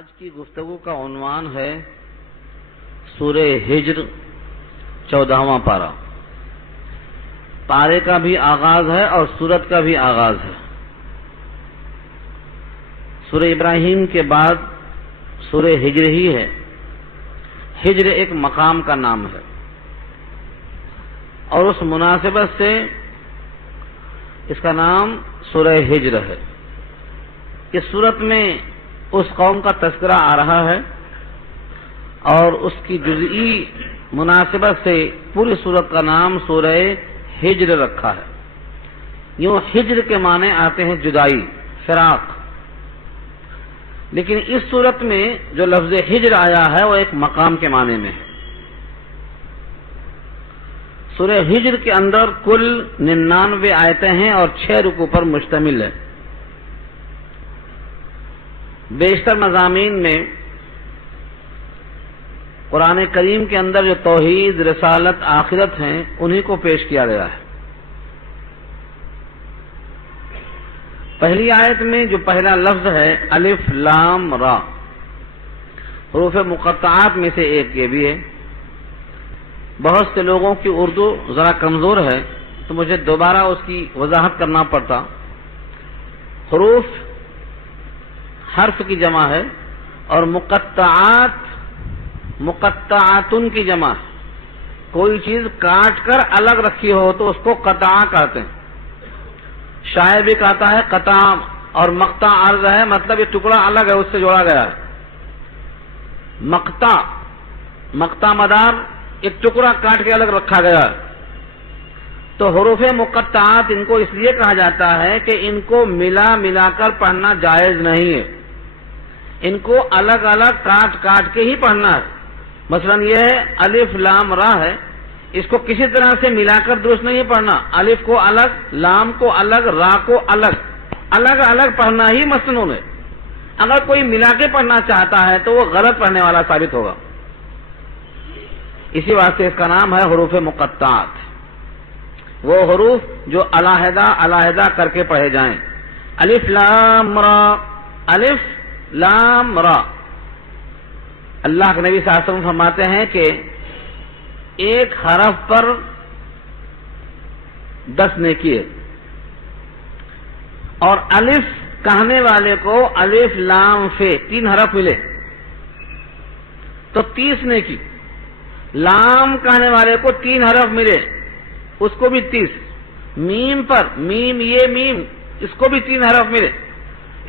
آج کی گفتگو کا عنوان ہے سورہ ہجر 14واں پارہ۔ پارے کا بھی آغاز ہے اور سورت کا بھی آغاز ہے۔ سورہ ابراہیم کے بعد سورہ ہجر ہی ہے۔ ہجر ایک مقام کا نام ہے اور اس مناسبت سے اس کا نام سورہ ہجر ہے۔ اس صورت میں اس قوم کا تذکرہ آ رہا ہے اور اس کی جزئی مناسبت سے پوری صورت کا نام سورہ ہجر رکھا ہے۔ یوں ہجر کے معنی آتے ہیں جدائی، فراق، لیکن اس صورت میں جو لفظ ہجر آیا ہے وہ ایک مقام کے معنی میں ہے۔ سورہ ہجر کے اندر کل 99 آیتیں ہیں اور 6 رکوع پر مشتمل ہے۔ بیشتر مضامین میں قرآن کریم کے اندر جو توحید، رسالت، آخرت ہیں انہی کو پیش کیا گیا ہے۔ پہلی آیت میں جو پہلا لفظ ہے الف لام را، حروف مقطعات میں سے ایک یہ بھی ہے۔ بہت سے لوگوں کی اردو ذرا کمزور ہے تو مجھے دوبارہ اس کی وضاحت کرنا پڑتا۔ حروف حرف کی جمع ہے اور مقطعات مقطعاتن کی جمع ہے۔ کوئی چیز کاٹ کر الگ رکھی ہو تو اس کو قطع کہتے ہیں۔ شاعر بھی کہتا ہے قطع اور مقطع عرض ہے، مطلب یہ ٹکڑا الگ ہے، اس سے جوڑا گیا ہے۔ مقطع مدار ایک ٹکڑا کاٹ کے الگ رکھا گیا ہے۔ تو حروف مقطعات ان کو اس لیے کہا جاتا ہے کہ ان کو ملا کر پڑھنا جائز نہیں ہے، ان کو الگ الگ کاٹ کے ہی پڑھنا ہے۔ مثلا یہ ہے الف لام را ہے، اس کو کسی طرح سے ملا کر درست نہیں پڑھنا، الف کو الگ، لام کو الگ، را کو الگ الگ پڑھنا ہی مسنون ہے۔ اگر کوئی ملا کے پڑھنا چاہتا ہے تو وہ غلط پڑھنے والا ثابت ہوگا۔ اسی واسطے اس کا نام ہے حروف مقطعات، وہ حروف جو علیحدہ کر کے پڑھے جائیں۔ الف لام را، الف لام را۔ اللہ کے نبی صلی اللہ علیہ وسلم فرماتے ہیں کہ ایک حرف پر 10 نیکی ہے، اور الف کہنے والے کو الف لام فے 3 حرف ملے تو 30 نیکی، لام کہنے والے کو 3 حرف ملے اس کو بھی 30، میم پر میم یہ میم اس کو بھی 3 حرف ملے۔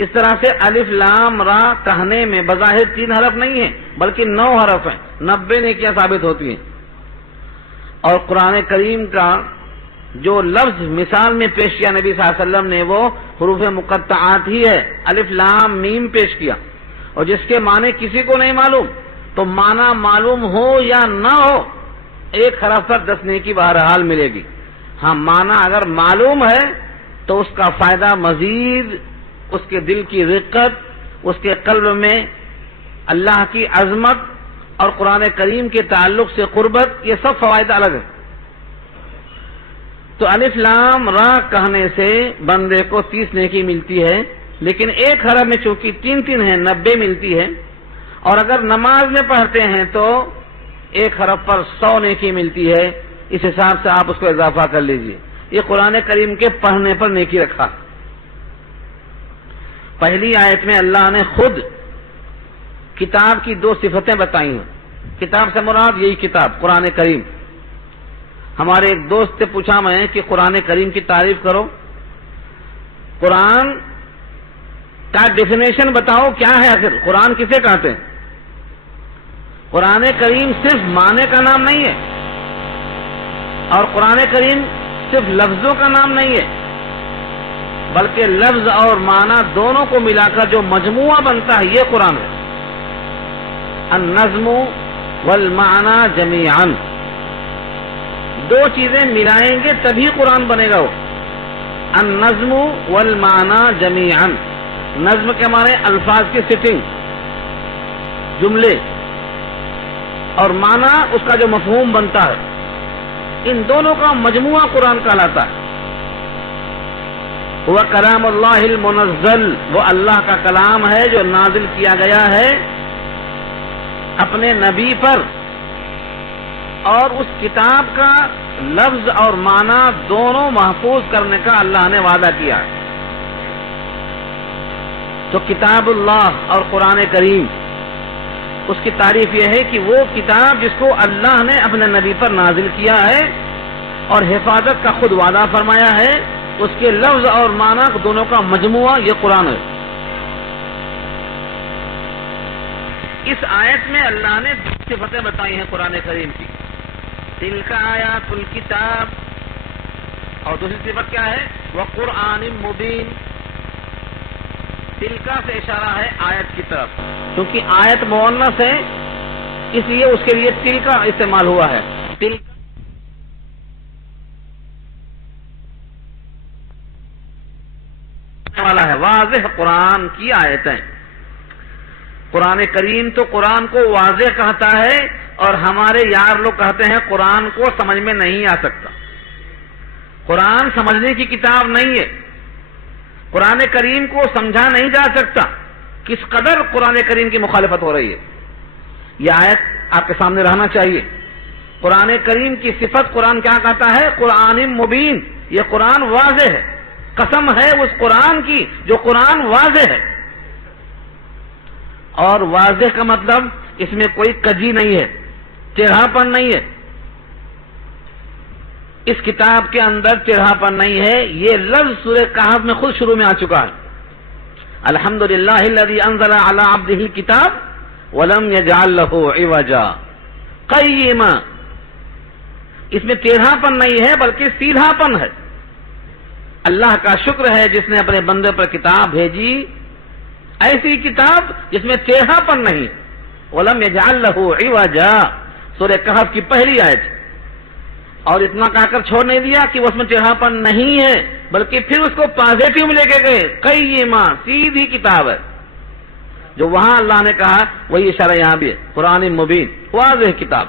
اس طرح سے الف لام را کہنے میں بظاہر 3 حرف نہیں ہیں بلکہ 9 حرف ہیں، 90 نیکیاں ثابت ہوتی ہیں۔ اور قرآن کریم کا جو لفظ مثال میں پیش کیا نبی صلی اللہ علیہ وسلم نے وہ حروف مقطعات ہی ہے، الف لام میم پیش کیا، اور جس کے معنی کسی کو نہیں معلوم تو معنی معلوم ہو یا نہ ہو ایک حرف پر 10 نیکی بہرحال ملے گی۔ ہاں معنی اگر معلوم ہے تو اس کا فائدہ مزید اس کے دل کی رقت، اس کے قلب میں اللہ کی عظمت اور قرآن کریم کے تعلق سے قربت، یہ سب فوائد الگ ہیں۔ تو الف لام را کہنے سے بندے کو 30 نیکی ملتی ہے، لیکن ایک حرف میں چونکہ 3 ہیں 90 ملتی ہے، اور اگر نماز میں پڑھتے ہیں تو ایک حرف پر 100 نیکی ملتی ہے۔ اس حساب سے آپ اس کو اضافہ کر لیجئے۔ یہ قرآن کریم کے پڑھنے پر نیکی رکھا۔ پہلی آیت میں اللہ نے خود کتاب کی 2 صفتیں بتائی ہیں۔ کتاب سے مراد یہی کتاب قرآن کریم۔ ہمارے ایک دوست سے پوچھا میں کہ قرآن کریم کی تعریف کرو، قرآن کا ڈیفینیشن بتاؤ کیا ہے، آخر قرآن کسے کہتے ہیں؟ قرآن کریم صرف معنی کا نام نہیں ہے، اور قرآن کریم صرف لفظوں کا نام نہیں ہے، بلکہ لفظ اور معنی دونوں کو ملا کر جو مجموعہ بنتا ہے یہ قرآن ہے۔ النظم والمعنی جمیعا، 2 چیزیں ملائیں گے تبھی قرآن بنے گا۔ وہ النظم والمعنی جمیعا، نظم کے معنی الفاظ کی سیٹنگ، جملے، اور معنی اس کا جو مفہوم بنتا ہے، ان دونوں کا مجموعہ قرآن کہلاتا ہے۔ وہ کلام اللہ المنزل، وہ اللہ کا کلام ہے جو نازل کیا گیا ہے اپنے نبی پر، اور اس کتاب کا لفظ اور معنی دونوں محفوظ کرنے کا اللہ نے وعدہ کیا ہے۔ تو کتاب اللہ اور قرآن کریم، اس کی تعریف یہ ہے کہ وہ کتاب جس کو اللہ نے اپنے نبی پر نازل کیا ہے اور حفاظت کا خود وعدہ فرمایا ہے، اس کے لفظ اور معنی دونوں کا مجموعہ یہ قرآن ہے۔ اس آیت میں اللہ نے دو صفتیں بتائی ہیں قرآن کریم کی، تلک آیات الکتاب، اور دوسری صفت کیا ہے؟ وقرآن مبین۔ تلکا سے اشارہ ہے آیت کی طرف، کیونکہ آیت مؤنث ہے اس لیے اس کے لیے تلکا استعمال ہوا ہے۔ تلکا والا ہے واضح قرآن کی آیتیں۔ قرآن کریم تو قرآن کو واضح کہتا ہے، اور ہمارے یار لوگ کہتے ہیں قرآن کو سمجھ میں نہیں آ سکتا۔ قرآن سمجھنے کی کتاب نہیں ہے، قرآن کریم کو سمجھا نہیں جا سکتا۔ کس قدر قرآن کریم کی مخالفت ہو رہی ہے، یہ آیت آپ کے سامنے رہنا چاہیے۔ قرآن کریم کی صفت قرآن کیا کہتا ہے؟ قرآن مبین، یہ قرآن واضح ہے۔ قسم ہے اس قرآن کی جو قرآن واضح ہے، اور واضح کا مطلب اس میں کوئی کجی نہیں ہے، ٹیڑھاپن نہیں ہے۔ اس کتاب کے اندر ٹیڑھاپن نہیں ہے، یہ لفظ سورہ کہف میں خود شروع میں آ چکا ہے۔ الحمدللہ الذی انزل علی عبدہ الکتاب ولم یجعل لہ عوجا قیما، اس میں ٹیڑھاپن نہیں ہے بلکہ سیدھاپن ہے۔ اللہ کا شکر ہے جس نے اپنے بندے پر کتاب بھیجی، ایسی کتاب جس میں ٹیڑھاپن نہیں۔ وَلَمْ يَجْعَلْ لَهُ عِوَجًا، سورہ کہف کی پہلی آیت۔ اور اتنا کہہ کر چھوڑ نہیں دیا کہ اس میں ٹیڑھاپن نہیں ہے، بلکہ پھر اس کو پازیٹو میں لے کے گئے، قیما، سیدھی کتاب ہے۔ جو وہاں اللہ نے کہا وہی اشارہ یہاں بھی ہے، قرآن مبین، واضح کتاب۔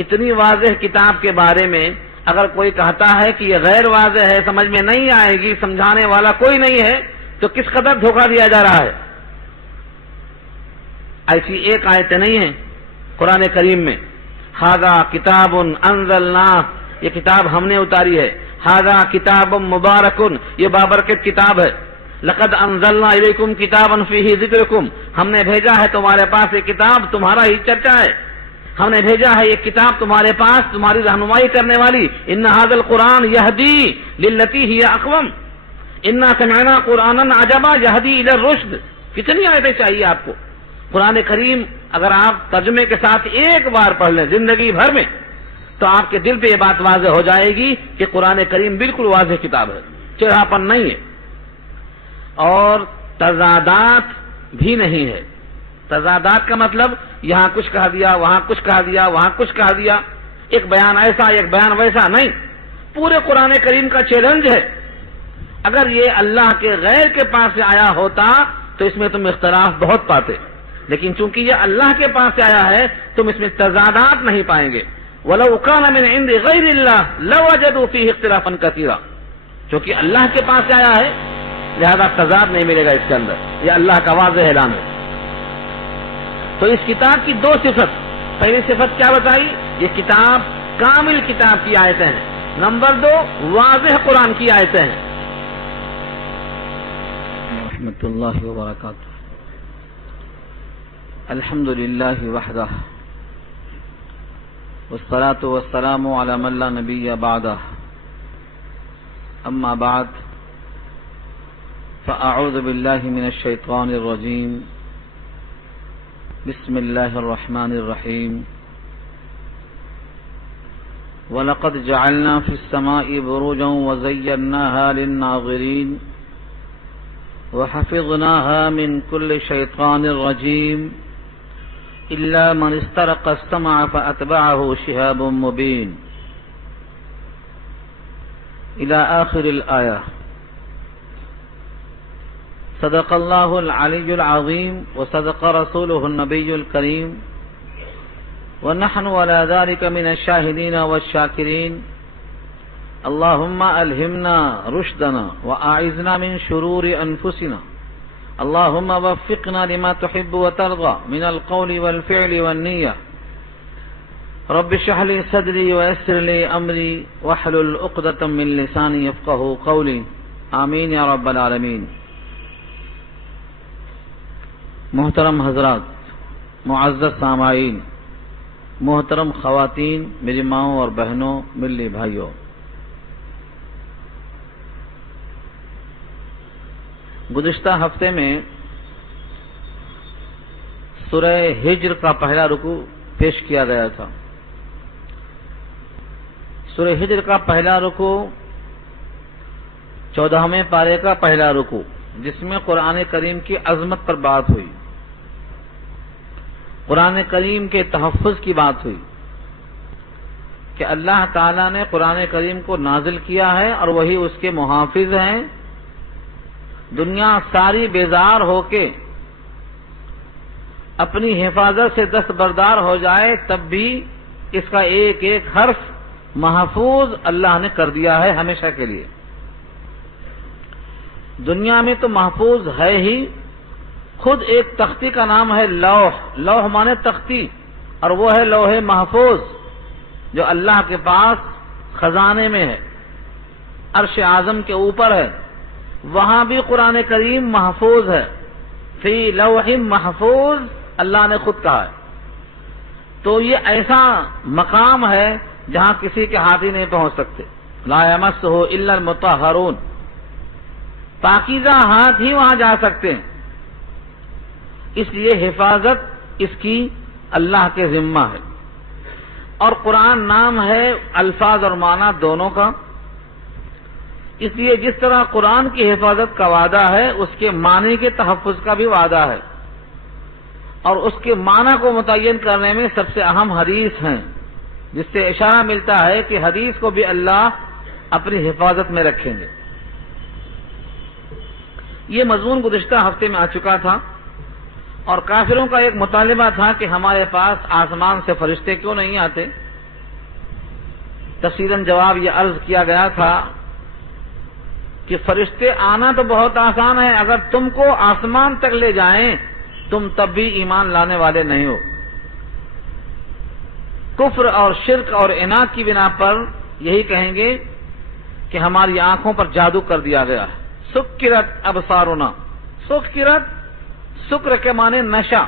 اتنی واضح کتاب کے بارے میں اگر کوئی کہتا ہے کہ یہ غیر واضح ہے، سمجھ میں نہیں آئے گی، سمجھانے والا کوئی نہیں ہے، تو کس قدر دھوکہ دیا جا رہا ہے۔ ایسی ایک آیت نہیں ہے قرآن کریم میں، ھذا کتاب انزلناہ، یہ کتاب ہم نے اتاری ہے، ھذا کتاب مبارک، یہ بابرکت کتاب ہے، لقد انزلنا الیکم کتابا فیہ ذکرکم، ہم نے بھیجا ہے تمہارے پاس یہ کتاب تمہارا ہی چرچا ہے، ہم نے بھیجا ہے یہ کتاب تمہارے پاس تمہاری رہنمائی کرنے والی۔ ان ھذا القرآن یہدی للتی ہی اقوم انا سمعنا قرآنا عجبا یہدی الی الرشد۔ کتنی آیتیں چاہیے آپ کو؟ قرآن کریم اگر آپ ترجمے کے ساتھ ایک بار پڑھ لیں زندگی بھر میں، تو آپ کے دل پہ یہ بات واضح ہو جائے گی کہ قرآن کریم بالکل واضح کتاب ہے، ٹیڑھاپن نہیں ہے، اور تضادات بھی نہیں ہے۔ تضادات کا مطلب یہاں کچھ کہہ دیا، وہاں کچھ کہہ دیا، وہاں کچھ کہہ دیا، ایک بیان ایسا ایک بیان ویسا نہیں۔ پورے قرآن کریم کا چیلنج ہے۔ اگر یہ اللہ کے غیر کے پاس سے آیا ہوتا تو اس میں تم اختلاف بہت پاتے، لیکن چونکہ یہ اللہ کے پاس سے آیا ہے تم اس میں تضادات نہیں پائیں گے۔ وَلَوْ كَانَ مِنْ عِنْدِ غَيْرِ اللَّهِ لَوَجَدُوا فِيهِ اخْتِلَافًا كَثِيرًا، چونکہ اللہ کے پاس سے آیا ہے لہذا تضاد نہیں ملے گا اس کے اندر، یہ اللہ کا واضح اعلان ہے۔ تو اس کتاب کی دو صفت، پہلی صفت کیا بتائی؟ یہ کتاب کامل کتاب کی آیتیں ہیں، نمبر دو واضح قرآن کی آیتیں ہیں۔ رحمۃ اللہ وبرکاتہ۔ الحمد للہ وحدہ والصلاة والسلام علی من لا نبی بعدہ، اما بعد فاعوذ باللہ من الشیطان الرجیم، بسم اللہ الرحمن الرحیم۔ وَلَقَدْ جَعَلْنَا فِي السَّمَاءِ بُرُوجًا وَزَيَّنَّاهَا لِلنَّاظِرِينَ وَحَفِظْنَاهَا مِنْ كُلِّ شَيْطَانٍ رَجِيمٍ إِلَّا مَنِ اسْتَرَقَ السَّمْعَ فَأَتْبَعَهُ شِهَابٌ مُبِينٌ إلى آخر الآية۔ صدق الله العلي العظيم وصدق رسوله النبي الكريم، ونحن على ذلك من الشاهدين والشاكرين، اللهم ألهمنا رشدنا وأعذنا من شرور أنفسنا اللهم وفقنا لما تحب وترضى من القول والفعل والنية رب اشرح لي صدري ويسر لي أمري واحلل عقدة من لساني يفقهوا قولي آمین یا رب العالمین۔ محترم حضرات، معزز سامعین، محترم خواتین، میری ماؤں اور بہنوں، ملی بھائیوں، گزشتہ ہفتے میں سورہ ہجر کا پہلا رکوع پیش کیا گیا تھا۔ سورہ ہجر کا پہلا رکوع 14ویں پارے کا پہلا رکوع، جس میں قرآن کریم کی عظمت پر بات ہوئی، قرآن کریم کے تحفظ کی بات ہوئی کہ اللہ تعالیٰ نے قرآن کریم کو نازل کیا ہے اور وہی اس کے محافظ ہیں۔ دنیا ساری بیزار ہو کے اپنی حفاظت سے دستبردار ہو جائے تب بھی اس کا ایک ایک حرف محفوظ اللہ نے کر دیا ہے ہمیشہ کے لیے۔ دنیا میں تو محفوظ ہے ہی، خود ایک تختی کا نام ہے لوح، لوح مانے تختی، اور وہ ہے لوح محفوظ جو اللہ کے پاس خزانے میں ہے، عرش اعظم کے اوپر ہے، وہاں بھی قرآن کریم محفوظ ہے، فی لوح محفوظ اللہ نے خود کہا ہے۔ تو یہ ایسا مقام ہے جہاں کسی کے ہاتھ ہی نہیں پہنچ سکتے، لا یمسہ الا المطہرون، پاکیزہ ہاتھ ہی وہاں جا سکتے ہیں، اس لیے حفاظت اس کی اللہ کے ذمہ ہے۔ اور قرآن نام ہے الفاظ اور معنی دونوں کا، اس لیے جس طرح قرآن کی حفاظت کا وعدہ ہے اس کے معنی کے تحفظ کا بھی وعدہ ہے، اور اس کے معنی کو متعین کرنے میں سب سے اہم حدیث ہیں، جس سے اشارہ ملتا ہے کہ حدیث کو بھی اللہ اپنی حفاظت میں رکھیں گے۔ یہ مضمون گزشتہ ہفتے میں آ چکا تھا، اور کافروں کا ایک مطالبہ تھا کہ ہمارے پاس آسمان سے فرشتے کیوں نہیں آتے۔ تفصیلاً جواب یہ عرض کیا گیا تھا کہ فرشتے آنا تو بہت آسان ہے، اگر تم کو آسمان تک لے جائیں تم تب بھی ایمان لانے والے نہیں ہو۔ کفر اور شرک اور عناد کی بنا پر یہی کہیں گے کہ ہماری آنکھوں پر جادو کر دیا گیا ہے۔ سکرت ابصارنا، سکرت، سکر کے معنی نشہ،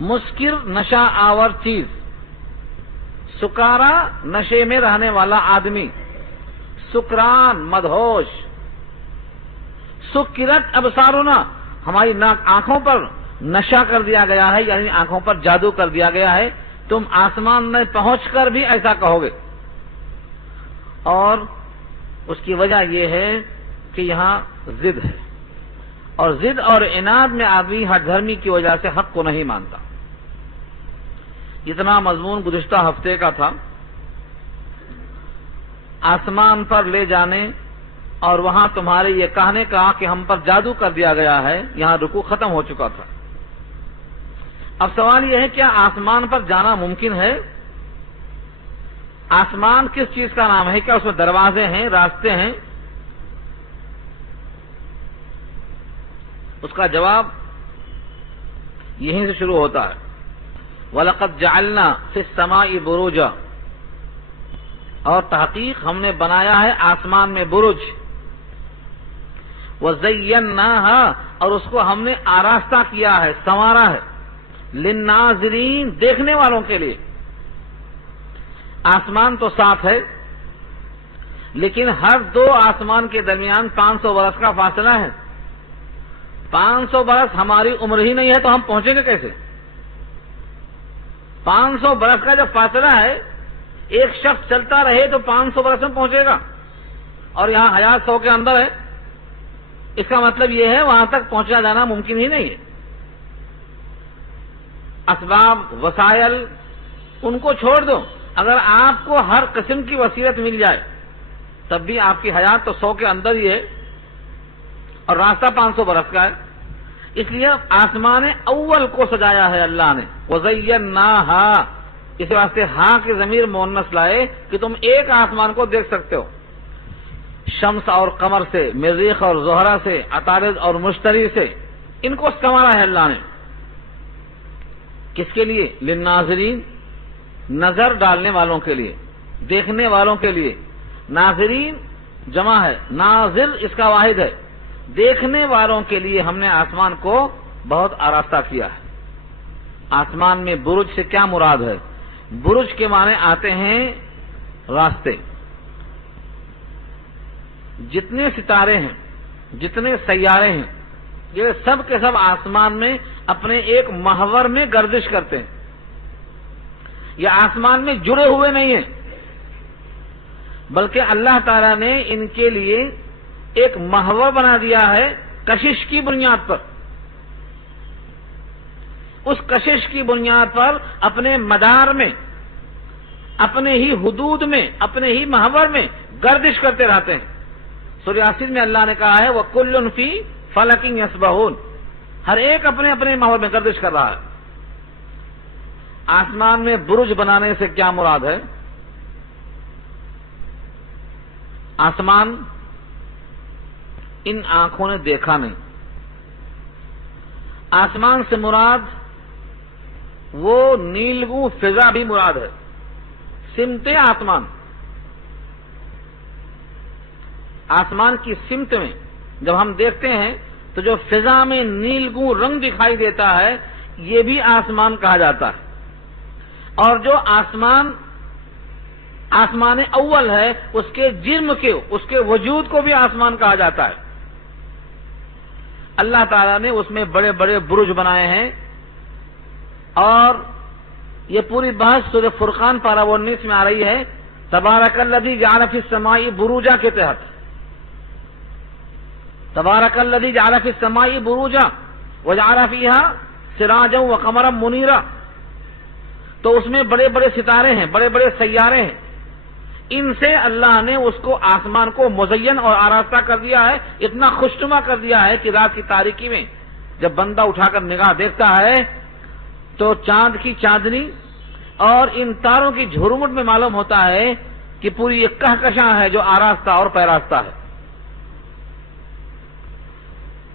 مسکر نشہ آور چیز، سکارا نشے میں رہنے والا آدمی، سکران مدہوش۔ سکرت ابصارنا، ہماری آنکھوں پر نشہ کر دیا گیا ہے، یعنی آنکھوں پر جادو کر دیا گیا ہے، تم آسمان میں پہنچ کر بھی ایسا کہو گے۔ اور اس کی وجہ یہ ہے کہ یہاں ضد ہے، اور ضد اور عناد میں آدمی ہر دھرمی کی وجہ سے حق کو نہیں مانتا۔ اتنا مضمون گزشتہ ہفتے کا تھا، آسمان پر لے جانے اور وہاں تمہارے یہ کہنے کا کہ ہم پر جادو کر دیا گیا ہے، یہاں رکوع ختم ہو چکا تھا۔ اب سوال یہ ہے کیا آسمان پر جانا ممکن ہے؟ آسمان کس چیز کا نام ہے؟ کیا اس میں دروازے ہیں، راستے ہیں؟ اس کا جواب یہیں سے شروع ہوتا ہے، وَلَقَدْ جَعَلْنَا فِي السَّمَاءِ بُرُوجًا، اور تحقیق ہم نے بنایا ہے آسمان میں برج، وَزَيَّنَّاهَا، اور اس کو ہم نے آراستہ کیا ہے، سنوارا ہے، لِلنَّاظِرِينَ، دیکھنے والوں کے لیے۔ آسمان تو صاف ہے، لیکن ہر دو آسمان کے درمیان 500 برس کا فاصلہ ہے۔ 500 برس ہماری عمر ہی نہیں ہے تو ہم پہنچیں گے کیسے؟ 500 برس کا جب فاصلہ ہے، ایک شخص چلتا رہے تو 500 برس میں پہنچے گا، اور یہاں حیات 100 کے اندر ہے، اس کا مطلب یہ ہے وہاں تک پہنچا جانا ممکن ہی نہیں ہے۔ اسباب، وسائل، ان کو چھوڑ دو، اگر آپ کو ہر قسم کی وسیلت مل جائے تب بھی آپ کی حیات تو 100 کے اندر ہی ہے، اور راستہ 500 برس کا ہے۔ اس لیے آسمان اول کو سجایا ہے اللہ نے، وَزَيَّنَّاهَا، اس واسطے ہاں کی ضمیر مؤنث لائے کہ تم ایک آسمان کو دیکھ سکتے ہو، شمس اور قمر سے، مریخ اور زہرہ سے، عطارد اور مشتری سے، ان کو سنوارا ہے اللہ نے۔ کس کے لیے؟ للناظرین، نظر ڈالنے والوں کے لیے، دیکھنے والوں کے لیے۔ ناظرین جمع ہے، ناظر اس کا واحد ہے۔ دیکھنے والوں کے لیے ہم نے آسمان کو بہت آراستہ کیا ہے۔ آسمان میں برج سے کیا مراد ہے؟ برج کے معنی آتے ہیں راستے۔ جتنے ستارے ہیں، جتنے سیارے ہیں، یہ سب کے سب آسمان میں اپنے ایک محور میں گردش کرتے ہیں۔ یہ آسمان میں جڑے ہوئے نہیں ہیں، بلکہ اللہ تعالیٰ نے ان کے لیے ایک محور بنا دیا ہے کشش کی بنیاد پر۔ اس کشش کی بنیاد پر اپنے مدار میں، اپنے ہی حدود میں، اپنے ہی محور میں گردش کرتے رہتے ہیں۔ سورہ یاسین میں اللہ نے کہا ہے وَكُلٌّ فِي فَلَكٍ يَسْبَحُونَ، ہر ایک اپنے اپنے محور میں گردش کر رہا ہے۔ آسمان میں برج بنانے سے کیا مراد ہے؟ آسمان ان آنکھوں نے دیکھا نہیں۔ آسمان سے مراد وہ نیلگوں فضا بھی مراد ہے، سمت آسمان۔ آسمان کی سمت میں جب ہم دیکھتے ہیں تو جو فضا میں نیلگوں رنگ دکھائی دیتا ہے یہ بھی آسمان کہا جاتا ہے، اور جو آسمان اول ہے اس کے جرم کے، اس کے وجود کو بھی آسمان کہا جاتا ہے۔ اللہ تعالیٰ نے اس میں بڑے بڑے برج بنائے ہیں، اور یہ پوری بحث سورہ فرقان پارہ 19 میں آ رہی ہے، تبارک الذی جعل فی السماء بروجا کے تحت۔ تبارک الذی جعل فی السماء بروجا وجعل فیہا سراجا وقمرا منیرا، تو اس میں بڑے بڑے ستارے ہیں، بڑے بڑے سیارے ہیں، ان سے اللہ نے اس کو آسمان کو مزین اور آراستہ کر دیا ہے، اتنا خوشنما کر دیا ہے کہ رات کی تاریکی میں جب بندہ اٹھا کر نگاہ دیکھتا ہے تو چاند کی چاندنی اور ان تاروں کی جھرمٹ میں معلوم ہوتا ہے کہ پوری ایک کہکشاں ہے جو آراستہ اور پیراستہ ہے۔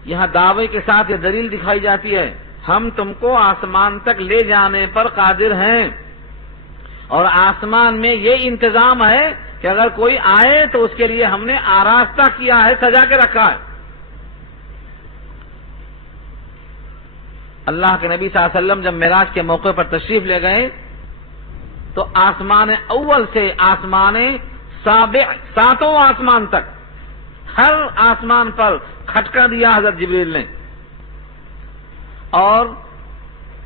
یہاں دعوے کے ساتھ یہ دلیل دکھائی جاتی ہے، ہم تم کو آسمان تک لے جانے پر قادر ہیں، اور آسمان میں یہ انتظام ہے کہ اگر کوئی آئے تو اس کے لیے ہم نے آراستہ کیا ہے، سجا کے رکھا ہے۔ اللہ کے نبی صلی اللہ علیہ وسلم جب معراج کے موقع پر تشریف لے گئے تو آسمان اول سے آسمان سابع، ساتوں آسمان تک، ہر آسمان پر کھٹکا دیا حضرت جبریل نے، اور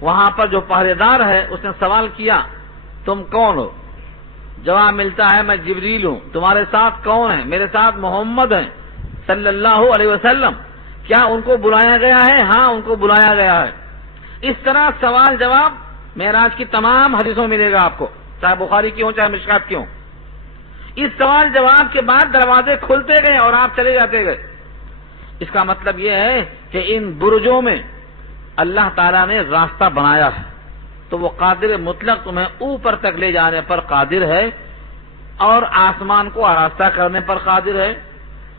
وہاں پر جو پہرے دار ہے اس نے سوال کیا تم کون ہو؟ جواب ملتا ہے میں جبریل ہوں۔ تمہارے ساتھ کون ہے؟ میرے ساتھ محمد ہیں صلی اللہ علیہ وسلم۔ کیا ان کو بلایا گیا ہے؟ ہاں ان کو بلایا گیا ہے۔ اس طرح سوال جواب معراج کی تمام حدیثوں میں ملے گا آپ کو، چاہے بخاری کی ہوں چاہے مشکات کی ہوں۔ اس سوال جواب کے بعد دروازے کھلتے گئے اور آپ چلے جاتے گئے۔ اس کا مطلب یہ ہے کہ ان برجوں میں اللہ تعالیٰ نے راستہ بنایا ہے، تو وہ قادر مطلق تمہیں اوپر تک لے جانے پر قادر ہے اور آسمان کو آراستہ کرنے پر قادر ہے۔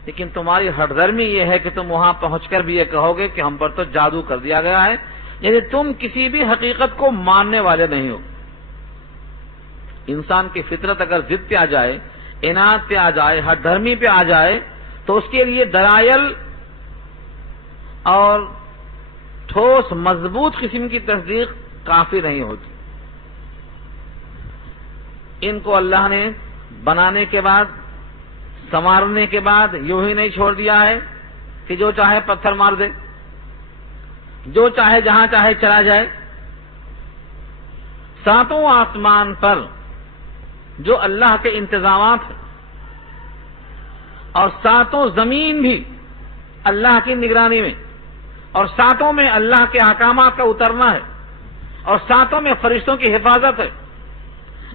لیکن تمہاری ہٹ درمی یہ ہے کہ تم وہاں پہنچ کر بھی یہ کہو گے کہ ہم پر تو جادو کر دیا گیا ہے، یعنی تم کسی بھی حقیقت کو ماننے والے نہیں ہو۔ انسان کی فطرت اگر ضد پہ آ جائے، اناد پہ آ جائے، ہٹ دھرمی پہ آ جائے تو اس کے لیے دلائل اور ٹھوس مضبوط قسم کی تصدیق کافی نہیں ہوتی۔ ان کو اللہ نے بنانے کے بعد، سنوارنے کے بعد یوں ہی نہیں چھوڑ دیا ہے کہ جو چاہے پتھر مار دے، جو چاہے جہاں چاہے چلا جائے۔ ساتوں آسمان پر جو اللہ کے انتظامات ہیں، اور ساتوں زمین بھی اللہ کی نگرانی میں، اور ساتوں میں اللہ کے احکامات کا اترنا ہے، اور ساتوں میں فرشتوں کی حفاظت ہے،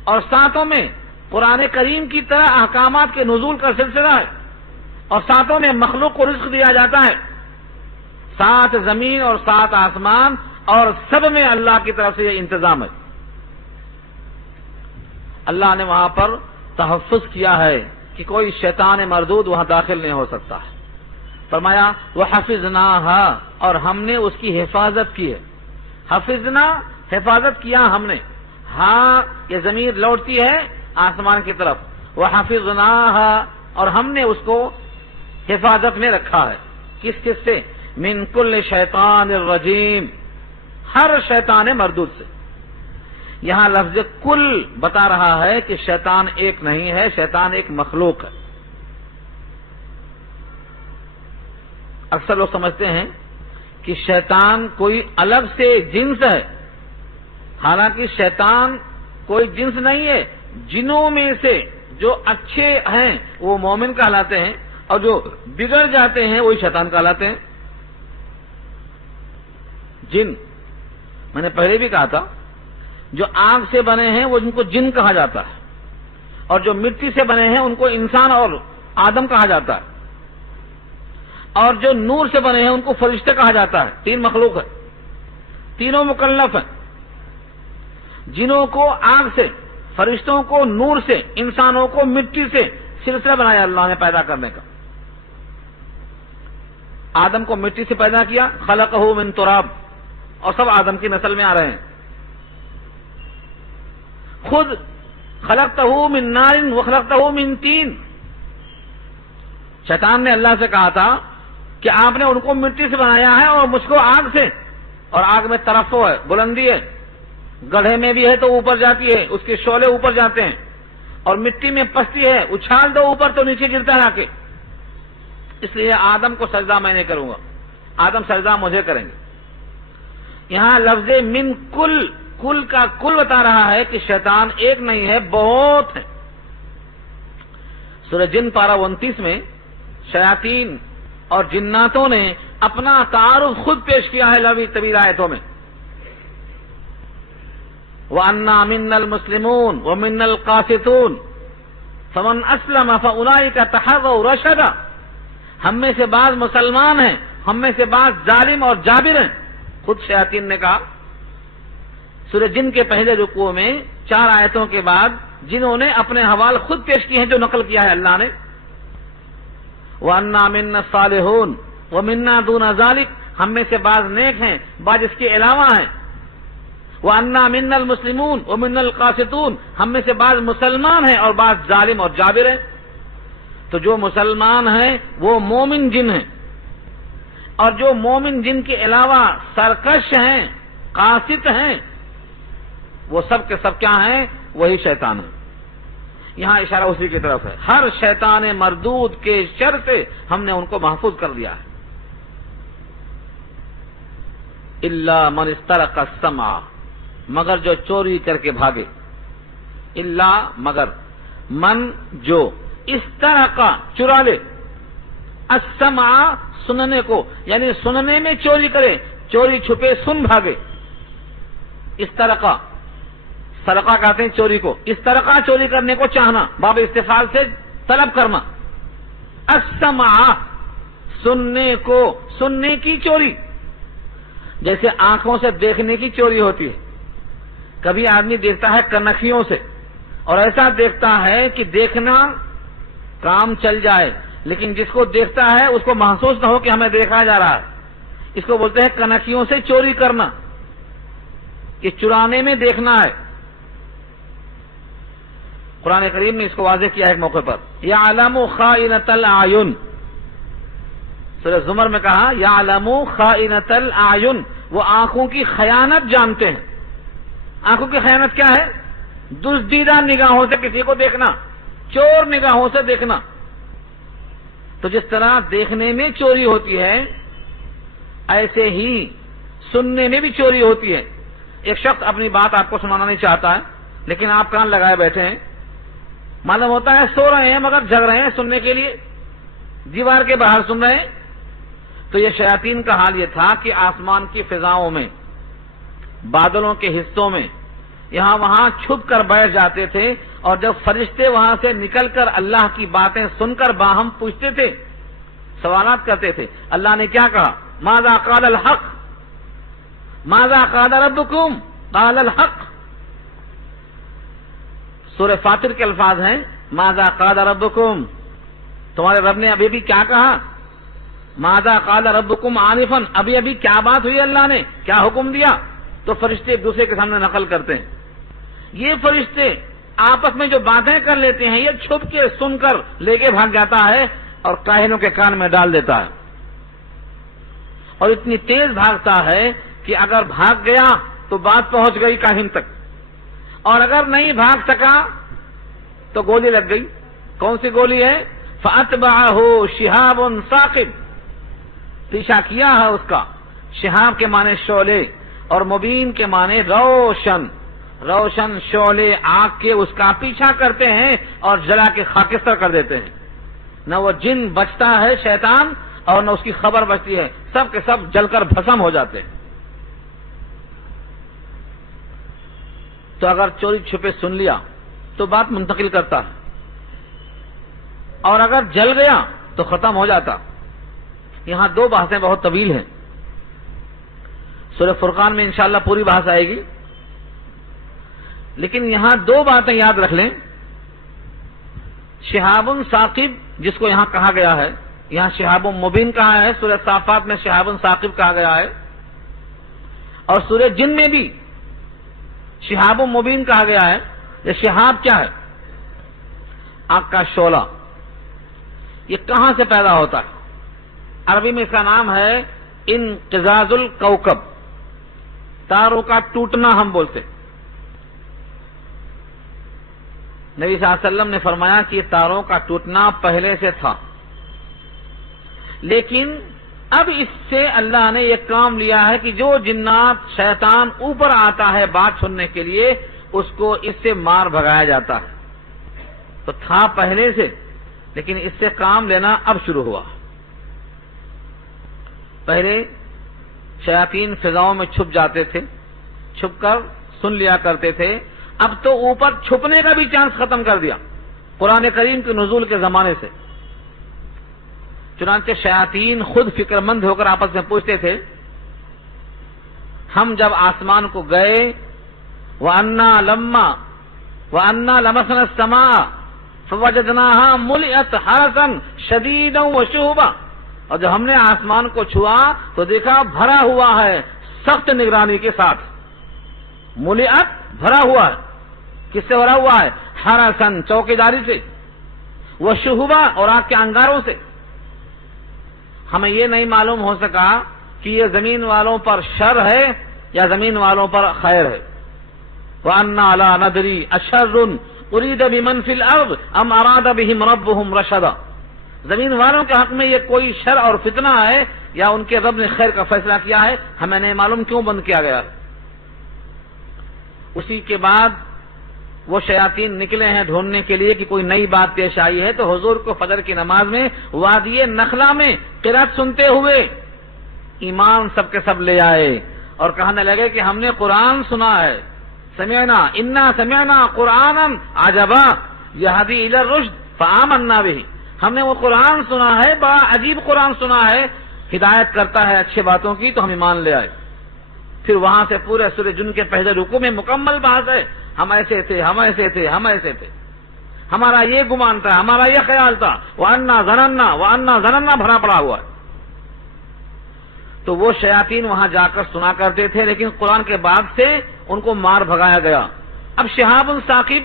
اور ساتوں میں قرآن کریم کی طرح احکامات کے نزول کا سلسلہ ہے، اور ساتوں میں مخلوق کو رزق دیا جاتا ہے۔ 7 زمین اور 7 آسمان، اور سب میں اللہ کی طرف سے یہ انتظام ہے۔ اللہ نے وہاں پر تحفظ کیا ہے کہ کوئی شیطان مردود وہاں داخل نہیں ہو سکتا ہے. فرمایا وَحَفِظْنَاهَا، اور ہم نے اس کی حفاظت کی ہے. حفظنا، حفاظت کیا ہم نے. ہاں یہ ضمیر لوٹتی ہے آسمان کی طرف. وَحَفِظْنَاهَا، اور ہم نے اس کو حفاظت میں رکھا ہے. کس چیز سے؟ مِن كُلِّ شَيْطَانٍ الرَّجِيمٍ، ہر شیطان مردود سے. یہاں لفظ کل بتا رہا ہے کہ شیطان ایک نہیں ہے، شیطان ایک مخلوق ہے. اکثر لوگ سمجھتے ہیں کہ شیطان کوئی الگ سے جنس ہے، حالانکہ شیطان کوئی جنس نہیں ہے. جنوں میں سے جو اچھے ہیں وہ مومن کہلاتے ہیں، اور جو بگڑ جاتے ہیں وہی شیطان کہلاتے ہیں. جن، میں نے پہلے بھی کہا تھا، جو آگ سے بنے ہیں وہ جن کو جن کہا جاتا ہے، اور جو مٹی سے بنے ہیں ان کو انسان اور آدم کہا جاتا ہے، اور جو نور سے بنے ہیں ان کو فرشتے کہا جاتا ہے. تین مخلوق ہے، تینوں مکلف ہیں. جنوں کو آگ سے، فرشتوں کو نور سے، انسانوں کو مٹی سے سلسلہ بنایا اللہ نے پیدا کرنے کا. آدم کو مٹی سے پیدا کیا، خلقہ من تراب، اور سب آدم کی نسل میں آ رہے ہیں. خود خلقتہ من نار وخلقتہ من طین، شیطان نے اللہ سے کہا تھا کہ آپ نے ان کو مٹی سے بنایا ہے اور مجھ کو آگ سے. اور آگ میں ترفع ہے، بلندی ہے، گڑھے میں بھی ہے تو اوپر جاتی ہے، اس کے شعلے اوپر جاتے ہیں، اور مٹی میں پستی ہے، اچھال دو اوپر تو نیچے گرتا ہے آ کے. اس لیے آدم کو سجدہ میں نہیں کروں گا، آدم سجدہ مجھے کریں گے. یہاں لفظ من کل، کل کا کل بتا رہا ہے کہ شیطان ایک نہیں ہے، بہت ہے. سورہ جن پارہ 29 میں شیاطین اور جناتوں نے اپنا تعارف خود پیش کیا ہے لمبی طویل آیتوں میں. وَأَنَّا مِنَّا الْمُسْلِمُونَ وَمِنَّا الْقَاسِطُونَ فَمَنْ أَسْلَمَ فَأُولَٰئِكَ تَحَرَّوْا رَشَدًا، ہم میں سے بعض مسلمان ہیں، ہم میں سے بعض ظالم اور جابر ہیں. خود شیاطین نے کہا. سورہ جن کے پہلے رکوع میں 4 آیتوں کے بعد جنہوں نے اپنے حوال خود پیش کیے ہیں جو نقل کیا ہے اللہ نے. وَأَنَّا مِنَّا الصَّالِحُونَ وَمِنَّا دُونَ ذَلِكَ، ہم میں سے بعض نیک ہیں، بعض اس کے علاوہ ہیں. وَأَنَّا مِنَّا الْمُسْلِمُونَ وَمِنَّا الْقَاسِطُونَ، ہم میں سے بعض مسلمان ہیں اور بعض ظالم اور جابر ہیں. تو جو مسلمان ہیں وہ مومن جن ہیں، اور جو مومن جن کے علاوہ سرکش ہیں، قاسط ہیں، وہ سب کے سب کیا ہیں؟ وہی شیطان ہیں. یہاں اشارہ اسی کی طرف ہے. ہر شیطان مردود کے شر سے ہم نے ان کو محفوظ کر دیا ہے. الا من استرق السمع، مگر جو چوری کر کے بھاگے. الا مگر، من جو، استرق چرا لے، السمع سننے کو، یعنی سننے میں چوری کرے، چوری چھپے سن بھاگے. استرقا، سرقہ کہتے ہیں چوری کو. استرقا چوری کرنے کو چاہنا، باب استفعال سے طلب کرنا. السمع سننے کو، سننے کی چوری. جیسے آنکھوں سے دیکھنے کی چوری ہوتی ہے. کبھی آدمی دیکھتا ہے کنکھیوں سے، اور ایسا دیکھتا ہے کہ دیکھنا کام چل جائے، لیکن جس کو دیکھتا ہے اس کو محسوس نہ ہو کہ ہمیں دیکھا جا رہا ہے. اس کو بولتے ہیں کنکھیوں سے چوری کرنا، کہ چرانے میں دیکھنا ہے. قرآن کریم نے اس کو واضح کیا ہے ایک موقع پر. یعلم خائنۃ الاعین، سورہ زمر میں کہا یعلم خائنۃ الاعین، وہ آنکھوں کی خیانت جانتے ہیں. آنکھوں کی خیانت کیا ہے؟ دزدیدہ نگاہوں سے کسی کو دیکھنا، چور نگاہوں سے دیکھنا. تو جس طرح دیکھنے میں چوری ہوتی ہے، ایسے ہی سننے میں بھی چوری ہوتی ہے. ایک شخص اپنی بات آپ کو سنانا نہیں چاہتا ہے، لیکن آپ کان لگائے بیٹھے ہیں، معلوم ہوتا ہے سو رہے ہیں مگر جگ رہے ہیں سننے کے لیے، دیوار کے باہر سن رہے ہیں. تو یہ شیاطین کا حال یہ تھا کہ آسمان کی فضاؤں میں، بادلوں کے حصوں میں یہاں وہاں چھپ کر بیٹھ جاتے تھے، اور جب فرشتے وہاں سے نکل کر اللہ کی باتیں سن کر باہم پوچھتے تھے، سوالات کرتے تھے. اللہ نے کیا کہا؟ ماذا قال الحق، ماذا قال ربکم، قال الحق. سورہ فاطر کے الفاظ ہیں ماذا قال ربکم، تمہارے رب نے ابھی بھی کیا کہا، ماذا قال ربکم آنفا، ابھی ابھی کیا بات ہوئی، اللہ نے کیا حکم دیا. تو فرشتے ایک دوسرے کے سامنے نقل کرتے ہیں. یہ فرشتے آپس میں جو باتیں کر لیتے ہیں یہ چھپ کے سن کر لے کے بھاگ جاتا ہے اور کاہنوں کے کان میں ڈال دیتا ہے، اور اتنی تیز بھاگتا ہے کہ اگر بھاگ گیا تو بات پہنچ گئی کاہن تک، اور اگر نہیں بھاگ سکا تو گولی لگ گئی. کون سی گولی ہے؟ فَأَتْبَعَهُ شِهَابٌ ثَاقِبٌ، پیچھا کیا ہے اس کا. شہاب کے معنی شعلے اور مبین کے معنی روشن، روشن شعلے آگ کے اس کا پیچھا کرتے ہیں اور جلا کے خاکستر کر دیتے ہیں. نہ وہ جن بچتا ہے شیطان اور نہ اس کی خبر بچتی ہے، سب کے سب جل کر بھسم ہو جاتے ہیں. تو اگر چوری چھپے سن لیا تو بات منتقل کرتا ہے، اور اگر جل گیا تو ختم ہو جاتا. یہاں دو بحثیں بہت طویل ہیں، سورہ فرقان میں انشاءاللہ پوری بحث آئے گی، لیکن یہاں دو باتیں یاد رکھ لیں. شہاب ثاقب جس کو یہاں کہا گیا ہے، یہاں شہاب مبین کہا ہے، سورہ صافات میں شہاب ثاقب کہا گیا ہے، اور سورہ جن میں بھی شہاب مبین کہا گیا ہے. یہ شہاب کیا ہے؟ آگ کا شعلہ. یہ کہاں سے پیدا ہوتا ہے؟ عربی میں اس کا نام ہے انقضاض الکوكب، تاروں کا ٹوٹنا ہم بولتے. نبی صلی اللہ علیہ وسلم نے فرمایا کہ یہ تاروں کا ٹوٹنا پہلے سے تھا، لیکن اب اس سے اللہ نے یہ کام لیا ہے کہ جو جنات شیطان اوپر آتا ہے بات سننے کے لیے اس کو اس سے مار بھگایا جاتا ہے. تو تھا پہلے سے، لیکن اس سے کام لینا اب شروع ہوا. پہلے شیاطین فضاؤں میں چھپ جاتے تھے، چھپ کر سن لیا کرتے تھے. اب تو اوپر چھپنے کا بھی چانس ختم کر دیا قرآن کریم کے نزول کے زمانے سے. چنانچہ شیاطین خود فکر مند ہو کر آپس میں پوچھتے تھے، ہم جب آسمان کو گئے وَأَنَّا لَمَسْنَا السَّمَاءَ فَوَجَدْنَاهَا مُلِئَتْ حَرَسًا شَدِيدًا وَشُهُبًا، اور جب ہم نے آسمان کو چھوا تو دیکھا بھرا ہوا ہے سخت نگرانی کے ساتھ. مُلِئَتْ بھرا ہوا ہے، کس سے بھرا ہوا ہے؟ حَرَسًا چوکیداری سے، وَشُهُبًا اور آگ کے انگاروں سے. ہمیں یہ نہیں معلوم ہو سکا کہ یہ زمین والوں پر شر ہے یا زمین والوں پر خیر ہے. وَأَنَّا لَا نَدْرِي أَشَرٌّ أُرِيدَ بِمَنْ فِي الْأَرْضِ أَمْ أَرَادَ بِهِمْ رَبُّهُمْ رَشَدًا، زمین والوں کے حق میں یہ کوئی شر اور فتنہ ہے یا ان کے رب نے خیر کا فیصلہ کیا ہے، ہمیں نہیں معلوم کیوں بند کیا گیا. اسی کے بعد وہ شیاطین نکلے ہیں ڈھونڈنے کے لیے کہ کوئی نئی بات پیش آئی ہے. تو حضور کو فجر کی نماز میں وادی نخلا میں قرات سنتے ہوئے ایمان سب کے سب لے آئے اور کہنے لگے کہ ہم نے قرآن سنا ہے، سمعنا قرآنا عجبا یہدی الی الرشد فآمنا به، ہم نے وہ قرآن سنا ہے، بڑا عجیب قرآن سنا ہے، ہدایت کرتا ہے اچھے باتوں کی، تو ہم ایمان لے آئے. پھر وہاں سے پورے سورہ جن کے پہلے رکوع میں مکمل بحث ہے، ہم ایسے تھے، ہم ایسے تھے، ہم ایسے تھے، ہمارا یہ گمان تھا، ہمارا یہ خیال تھا. وَأَنَّا ظَنَنَّا بھرا پڑا ہوا ہے. تو وہ شیاطین وہاں جا کر سنا کرتے تھے، لیکن قرآن کے بعد سے ان کو مار بھگایا گیا. اب شہاب ثاقب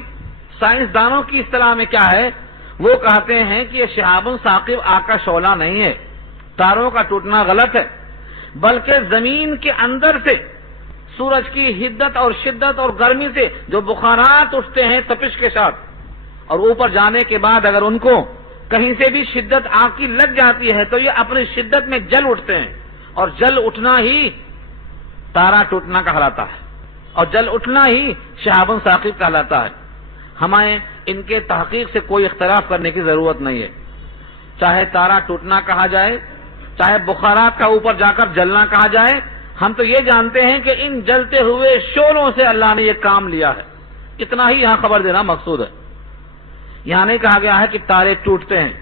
سائنسدانوں کی اصطلاح میں کیا ہے؟ وہ کہتے ہیں کہ یہ شہاب ثاقب آگ کا شعلہ نہیں ہے، تاروں کا ٹوٹنا غلط ہے، بلکہ زمین کے اندر سے سورج کی حدت اور شدت اور گرمی سے جو بخارات اٹھتے ہیں تپش کے ساتھ، اور اوپر جانے کے بعد اگر ان کو کہیں سے بھی شدت آگ کی لگ جاتی ہے تو یہ اپنی شدت میں جل اٹھتے ہیں، اور جل اٹھنا ہی تارا ٹوٹنا کہلاتا ہے، اور جل اٹھنا ہی شہاب ثاقب کہلاتا ہے. ہمیں ان کے تحقیق سے کوئی اختلاف کرنے کی ضرورت نہیں ہے، چاہے تارا ٹوٹنا کہا جائے، چاہے بخارات کا اوپر جا کر جلنا کہا جائے. ہم تو یہ جانتے ہیں کہ ان جلتے ہوئے شعلوں سے اللہ نے یہ کام لیا ہے. اتنا ہی یہاں خبر دینا مقصود ہے. یہاں نہیں کہا گیا ہے کہ تارے ٹوٹتے ہیں،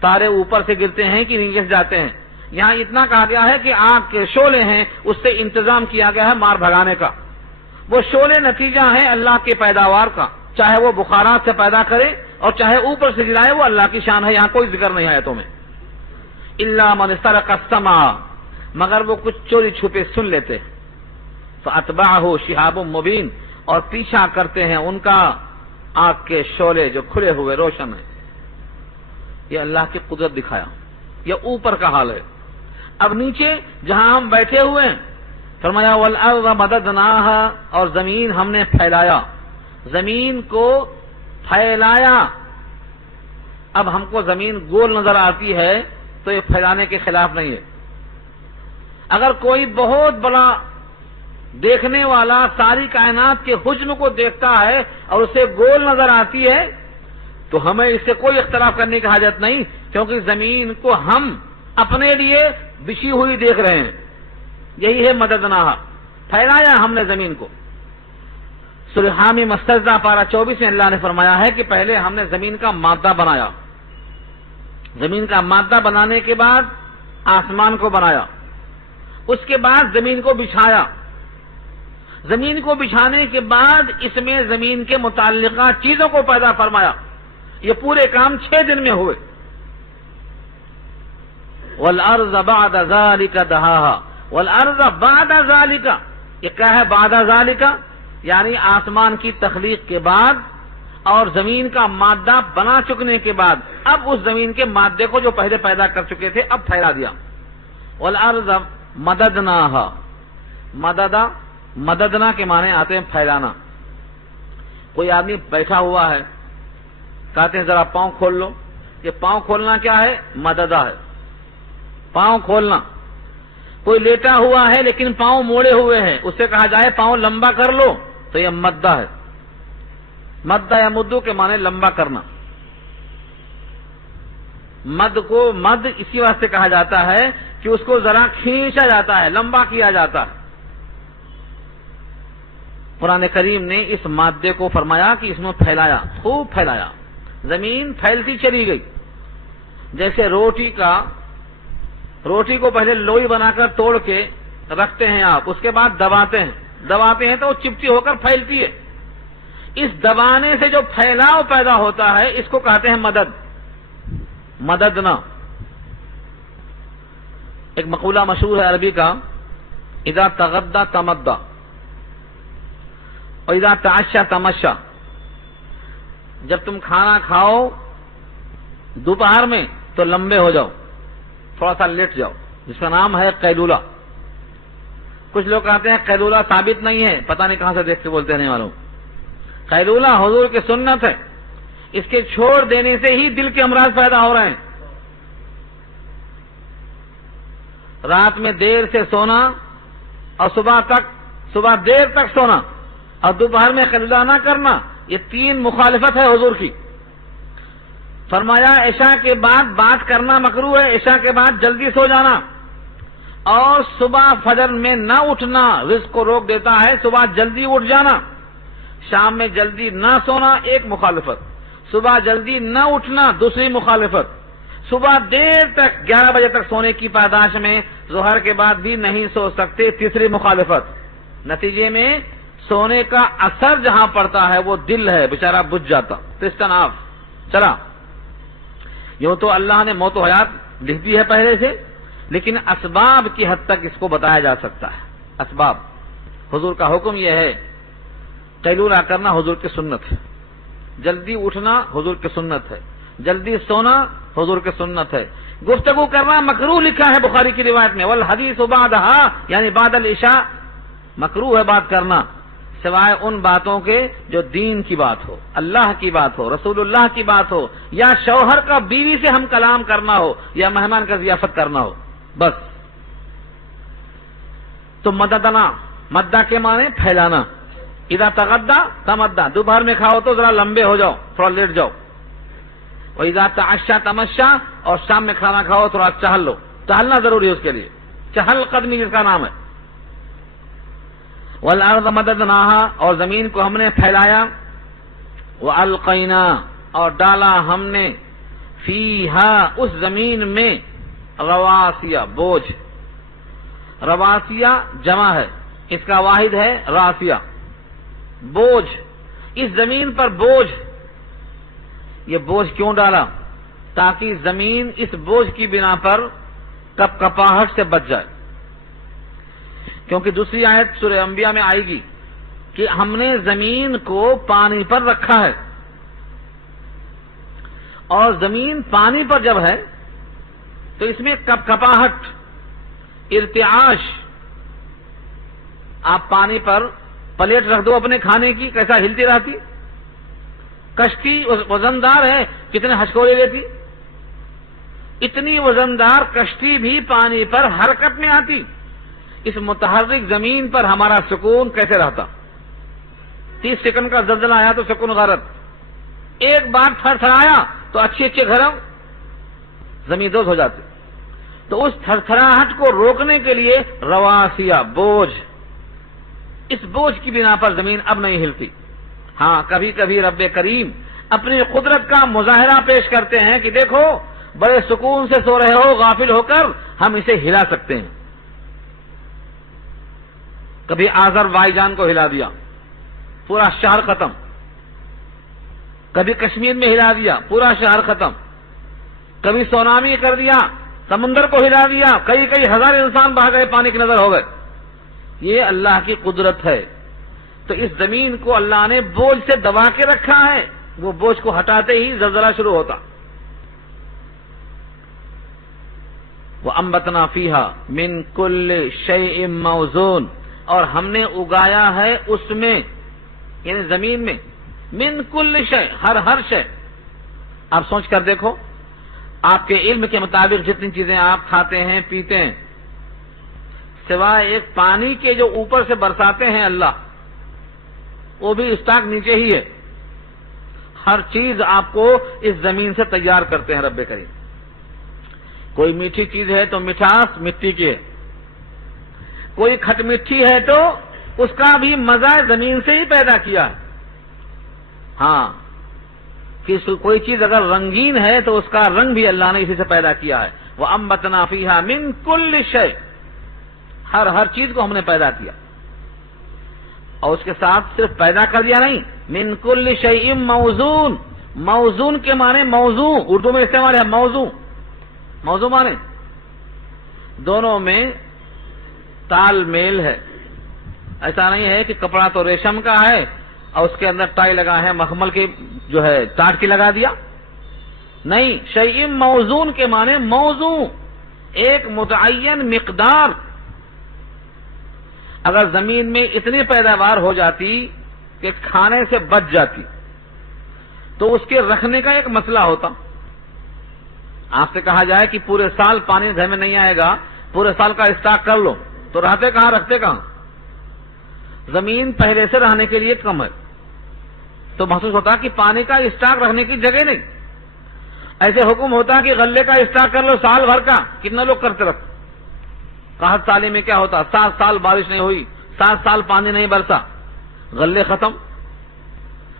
تارے اوپر سے گرتے ہیں کہ نیچے سے جاتے ہیں. یہاں اتنا کہا گیا ہے کہ آگ کے شعلے ہیں، اس سے انتظام کیا گیا ہے مار بھگانے کا. وہ شعلے نتیجہ ہیں اللہ کے پیداوار کا، چاہے وہ بخارات سے پیدا کرے اور چاہے اوپر سے گرائے، وہ اللہ کی شان ہے، یہاں کوئی ذکر نہیں ہے آیتوں میں. الا من استرق السمع، مگر وہ کچھ چوری چھپے سن لیتے. فاتبعه شهاب مبین، اور پیچھا کرتے ہیں ان کا آنکھ کے شعلے جو کھلے ہوئے روشن ہیں. یہ اللہ کی قدرت دکھایا. یہ اوپر کا حال ہے. اب نیچے جہاں ہم بیٹھے ہوئے ہیں فرمایا والارض مددناها، اور زمین ہم نے پھیلایا، زمین کو پھیلایا. اب ہم کو زمین گول نظر آتی ہے تو یہ پھیلانے کے خلاف نہیں ہے. اگر کوئی بہت بڑا دیکھنے والا ساری کائنات کے حجم کو دیکھتا ہے اور اسے گول نظر آتی ہے تو ہمیں اس سے کوئی اختلاف کرنے کی حاجت نہیں، کیونکہ زمین کو ہم اپنے لیے بچھی ہوئی دیکھ رہے ہیں. یہی ہے مددناها، پھیلایا ہم نے زمین کو. سورہ حامی مستجدہ پارہ 24 میں اللہ نے فرمایا ہے کہ پہلے ہم نے زمین کا مادہ بنایا، زمین کا مادہ بنانے کے بعد آسمان کو بنایا، اس کے بعد زمین کو بچھایا. زمین کو بچھانے کے بعد اس میں زمین کے متعلقہ چیزوں کو پیدا فرمایا. یہ پورے کام 6 دن میں ہوئے. والارض بعد ذلك دہاها، والارض بعد ذلك، یہ کیا ہے بعد ذلك؟ یعنی آسمان کی تخلیق کے بعد اور زمین کا مادہ بنا چکنے کے بعد اب اس زمین کے مادے کو جو پہلے پیدا کر چکے تھے اب پھیلا دیا. والارض مددناها، مددنا کے معنی آتے ہیں پھیلانا. کوئی آدمی بیٹھا ہوا ہے، کہتے ہیں ذرا پاؤں کھول لو. یہ پاؤں کھولنا کیا ہے؟ مددہ ہے، پاؤں کھولنا. کوئی لیٹا ہوا ہے لیکن پاؤں موڑے ہوئے ہیں، اس سے کہا جائے پاؤں لمبا کر لو تو یہ مدہ ہے. مدہ یا مدو کے معنی لمبا کرنا. مد کو مد اسی واسطے کہا جاتا ہے کہ اس کو ذرا کھینچا جاتا ہے، لمبا کیا جاتا ہے. قرآن کریم نے اس مادے کو فرمایا کہ اس میں پھیلایا، خوب پھیلایا. زمین پھیلتی چلی گئی. جیسے روٹی کو پہلے لوئی بنا کر توڑ کے رکھتے ہیں آپ، اس کے بعد دباتے ہیں تو وہ چپٹی ہو کر پھیلتی ہے. اس دبانے سے جو پھیلاؤ پیدا ہوتا ہے اس کو کہتے ہیں مدد، مددنا. ایک مقولہ مشہور ہے عربی کا، اذا تغدى تمدى اور اذا تعشى تمشى. جب تم کھانا کھاؤ دوپہر میں تو لمبے ہو جاؤ، تھوڑا سا لیٹ جاؤ، جس کا نام ہے قیلولہ. کچھ لوگ کہتے ہیں قیلولہ ثابت نہیں ہے، پتہ نہیں کہاں سے دیکھ کے بولتے رہنے والوں. قیلولہ حضور کی سنت ہے، اس کے چھوڑ دینے سے ہی دل کے امراض پیدا ہو رہے ہیں. رات میں دیر سے سونا اور صبح دیر تک سونا اور دوپہر میں قیلولہ نہ کرنا، یہ 3 مخالفت ہے حضور کی. فرمایا عشاء کے بعد بات کرنا مکروہ ہے، عشاء کے بعد جلدی سو جانا، اور صبح فجر میں نہ اٹھنا رزق کو روک دیتا ہے، صبح جلدی اٹھ جانا. شام میں جلدی نہ سونا ایک مخالفت، صبح جلدی نہ اٹھنا دوسری مخالفت، صبح دیر تک 11 بجے تک سونے کی پاداش میں ظہر کے بعد بھی نہیں سو سکتے تیسری مخالفت. نتیجے میں سونے کا اثر جہاں پڑتا ہے وہ دل ہے بیچارہ بجھ جاتا، تستناف چلا. یوں تو اللہ نے موت و حیات لکھ دی ہے پہلے سے، لیکن اسباب کی حد تک اس کو بتایا جا سکتا ہے. اسباب، حضور کا حکم یہ ہے، قیلولہ کرنا حضور کی سنت ہے، جلدی اٹھنا حضور کی سنت ہے، جلدی سونا حضور کی سنت ہے. گفتگو کرنا مکروہ لکھا ہے بخاری کی روایت میں، والحدیث بعدہا یعنی بعد العشاء مکروہ ہے بات کرنا، سوائے ان باتوں کے جو دین کی بات ہو، اللہ کی بات ہو، رسول اللہ کی بات ہو، یا شوہر کا بیوی سے ہم کلام کرنا ہو، یا مہمان کا ضیافت کرنا ہو، بس. تو مددنا، مدہ کے معنی پھیلانا. اذا تغدى تمدى، دوپہر میں کھاؤ تو ذرا لمبے ہو جاؤ، تھوڑا لیٹ جاؤ. واذا تعشى تمشى، اور شام میں کھانا کھاؤ تھوڑا چہل لو، ٹہلنا ضروری ہے اس کے لیے، چہل قدمی جس کا نام ہے. والارض مددناها، اور زمین کو ہم نے پھیلایا. والقینا، اور ڈالا ہم نے، فیہا اس زمین میں، رواسیہ بوجھ. رواسیہ جمع ہے، اس کا واحد ہے راسیہ، بوجھ. اس زمین پر بوجھ، یہ بوجھ کیوں ڈالا؟ تاکہ زمین اس بوجھ کی بنا پر کپ کپاہٹ سے بچ جائے. کیونکہ دوسری آیت سورہ انبیاء میں آئے گی کہ ہم نے زمین کو پانی پر رکھا ہے، اور زمین پانی پر جب ہے تو اس میں کپ کپاہٹ، ارتعاش. آپ پانی پر پلیٹ رکھ دو اپنے کھانے کی، کیسا ہلتی رہتی. کشتی وزندار ہے، کتنے ہچکولے لیتی. اتنی وزندار کشتی بھی پانی پر حرکت میں آتی. اس متحرک زمین پر ہمارا سکون کیسے رہتا؟ 30 سیکنڈ کا زلزلہ آیا تو سکون غارت، ایک بار تھر تھرایا تو اچھے اچھے گھر زمین دوز ہو جاتے. تو اس تھر تھراہٹ کو روکنے کے لیے رواسیہ، بوجھ، اس بوجھ کی بنا پر زمین اب نہیں ہلتی. ہاں کبھی کبھی رب کریم اپنی قدرت کا مظاہرہ پیش کرتے ہیں کہ دیکھو بڑے سکون سے سو رہے ہو، غافل ہو کر ہم اسے ہلا سکتے ہیں. کبھی آذربائیجان کو ہلا دیا، پورا شہر ختم. کبھی کشمیر میں ہلا دیا، پورا شہر ختم. کبھی سونامی کر دیا، سمندر کو ہلا دیا، کئی کئی ہزار انسان بہا گئے، پانی کی نظر ہو گئے. یہ اللہ کی قدرت ہے. تو اس زمین کو اللہ نے بوجھ سے دبا کے رکھا ہے، وہ بوجھ کو ہٹاتے ہی زلزلہ شروع ہوتا. وَأَنبَتْنَا فِيهَا مِن كُلِّ شَيْءٍ مَوْزُونٍ، اور ہم نے اگایا ہے اس میں، یعنی زمین میں، من کل شے، ہر شے. آپ سوچ کر دیکھو، آپ کے علم کے مطابق جتنی چیزیں آپ کھاتے ہیں پیتے ہیں، سوائے ایک پانی کے جو اوپر سے برساتے ہیں اللہ، وہ بھی اسٹاک نیچے ہی ہے. ہر چیز آپ کو اس زمین سے تیار کرتے ہیں رب کریم. کوئی میٹھی چیز ہے تو مٹھاس مٹی کی ہے، کوئی کھٹ میٹھی ہے تو اس کا بھی مزہ زمین سے ہی پیدا کیا ہے. ہاں کوئی چیز اگر رنگین ہے تو اس کا رنگ بھی اللہ نے اسی سے پیدا کیا ہے. وَأَنبَتْنَا فِيهَا مِن كُلِّ شَيْءٍ، ہر چیز کو ہم نے پیدا کیا. اور اس کے ساتھ صرف پیدا کر دیا نہیں، من كُلِّ شَيْءٍ موزون. موزون کے معنی موضوع، اردو میں استعمال ہے موضوع. موضوع معنی دونوں میں تال میل ہے. ایسا نہیں ہے کہ کپڑا تو ریشم کا ہے اور اس کے اندر ٹائی لگا ہے مخمل کی جو ہے ٹاٹ کی لگا دیا. نہیں، شیء موزون کے معنی موضوع، ایک متعین مقدار. اگر زمین میں اتنی پیداوار ہو جاتی کہ کھانے سے بچ جاتی تو اس کے رکھنے کا ایک مسئلہ ہوتا. آپ سے کہا جائے کہ پورے سال پانی گھر میں نہیں آئے گا، پورے سال کا اسٹاک کر لو، تو رہتے کہاں، رکھتے کہاں؟ زمین پہلے سے رہنے کے لیے کم ہے، تو محسوس ہوتا کہ پانی کا اسٹاک رکھنے کی جگہ نہیں. ایسے حکم ہوتا کہ غلے کا اسٹاک کر لو سال بھر کا، کتنا لوگ کرتے رکھ. قحط سالی میں کیا ہوتا، 7 سال بارش نہیں ہوئی، 7 سال پانی نہیں برسا، غلے ختم.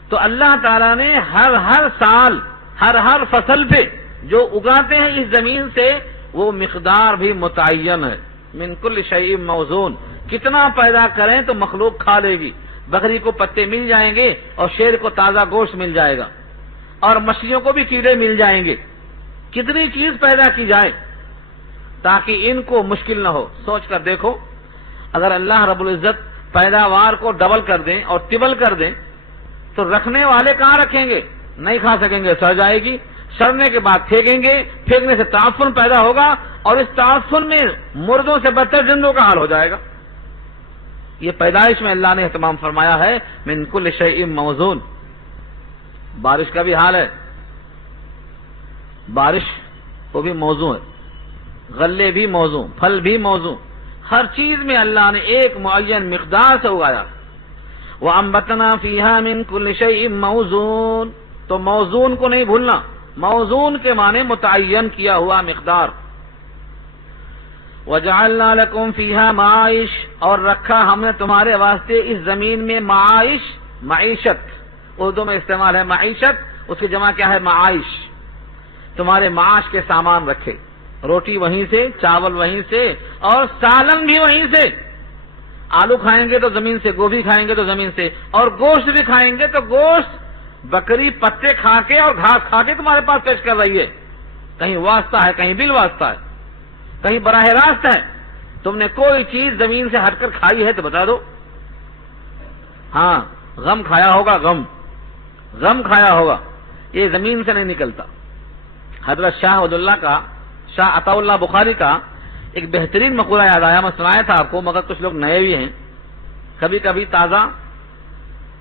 تو اللہ تعالیٰ نے ہر سال ہر فصل پہ جو اگاتے ہیں اس زمین سے، وہ مقدار بھی متعین ہے. من کل شیء موزون، کتنا پیدا کریں تو مخلوق کھا لے گی. بکری کو پتے مل جائیں گے اور شیر کو تازہ گوشت مل جائے گا، اور مچھلیوں کو بھی کیڑے مل جائیں گے. کتنی چیز پیدا کی جائے تاکہ ان کو مشکل نہ ہو. سوچ کر دیکھو، اگر اللہ رب العزت پیداوار کو ڈبل کر دیں اور ٹبل کر دیں تو رکھنے والے کہاں رکھیں گے؟ نہیں کھا سکیں گے، سڑ جائے گی. سڑنے کے بعد پھینکیں گے، پھینکنے سے تعفن پیدا ہوگا، اور اس تعفن میں مردوں سے بدتر زندوں کا حال ہو جائے گا. یہ پیدائش میں اللہ نے اہتمام فرمایا ہے. من کل شیء موزون. بارش کا بھی حال ہے، بارش وہ بھی موزوں ہے، غلے بھی موزوں، پھل بھی موزوں. ہر چیز میں اللہ نے ایک معین مقدار سے اگایا. وَأَنبَتْنَا فِيهَا مِن كُلِّ شَيْءٍ موزون. تو موزون کو نہیں بھولنا، موزون کے معنی متعین کیا ہوا مقدار. وَجَعَلْنَا لَكُمْ فِيهَا مَعَائِشَ، اور رکھا ہم نے تمہارے واسطے اس زمین میں معائش، معیشت. اردو میں استعمال ہے معیشت، اس کی جمع کیا ہے؟ معائش. تمہارے معاش کے سامان رکھے، روٹی وہیں سے، چاول وہیں سے، اور سالن بھی وہیں سے. آلو کھائیں گے تو زمین سے، گوبھی کھائیں گے تو زمین سے، اور گوشت بھی کھائیں گے تو گوشت بکری پتے کھا کے اور گھاس کھا کے تمہارے پاس پیش کر رہی ہے. کہیں واسطہ ہے، کہیں بل واسطہ ہے، کہیں براہ راست ہے. تم نے کوئی چیز زمین سے ہٹ کر کھائی ہے تو بتا دو. ہاں، غم کھایا ہوگا، غم کھایا ہوگا، یہ زمین سے نہیں نکلتا. حضرت شاہ عطا اللہ بخاری کا ایک بہترین مقولہ یاد آیا، میں سنایا تھا آپ کو، مگر کچھ لوگ نئے بھی ہیں. کبھی کبھی تازہ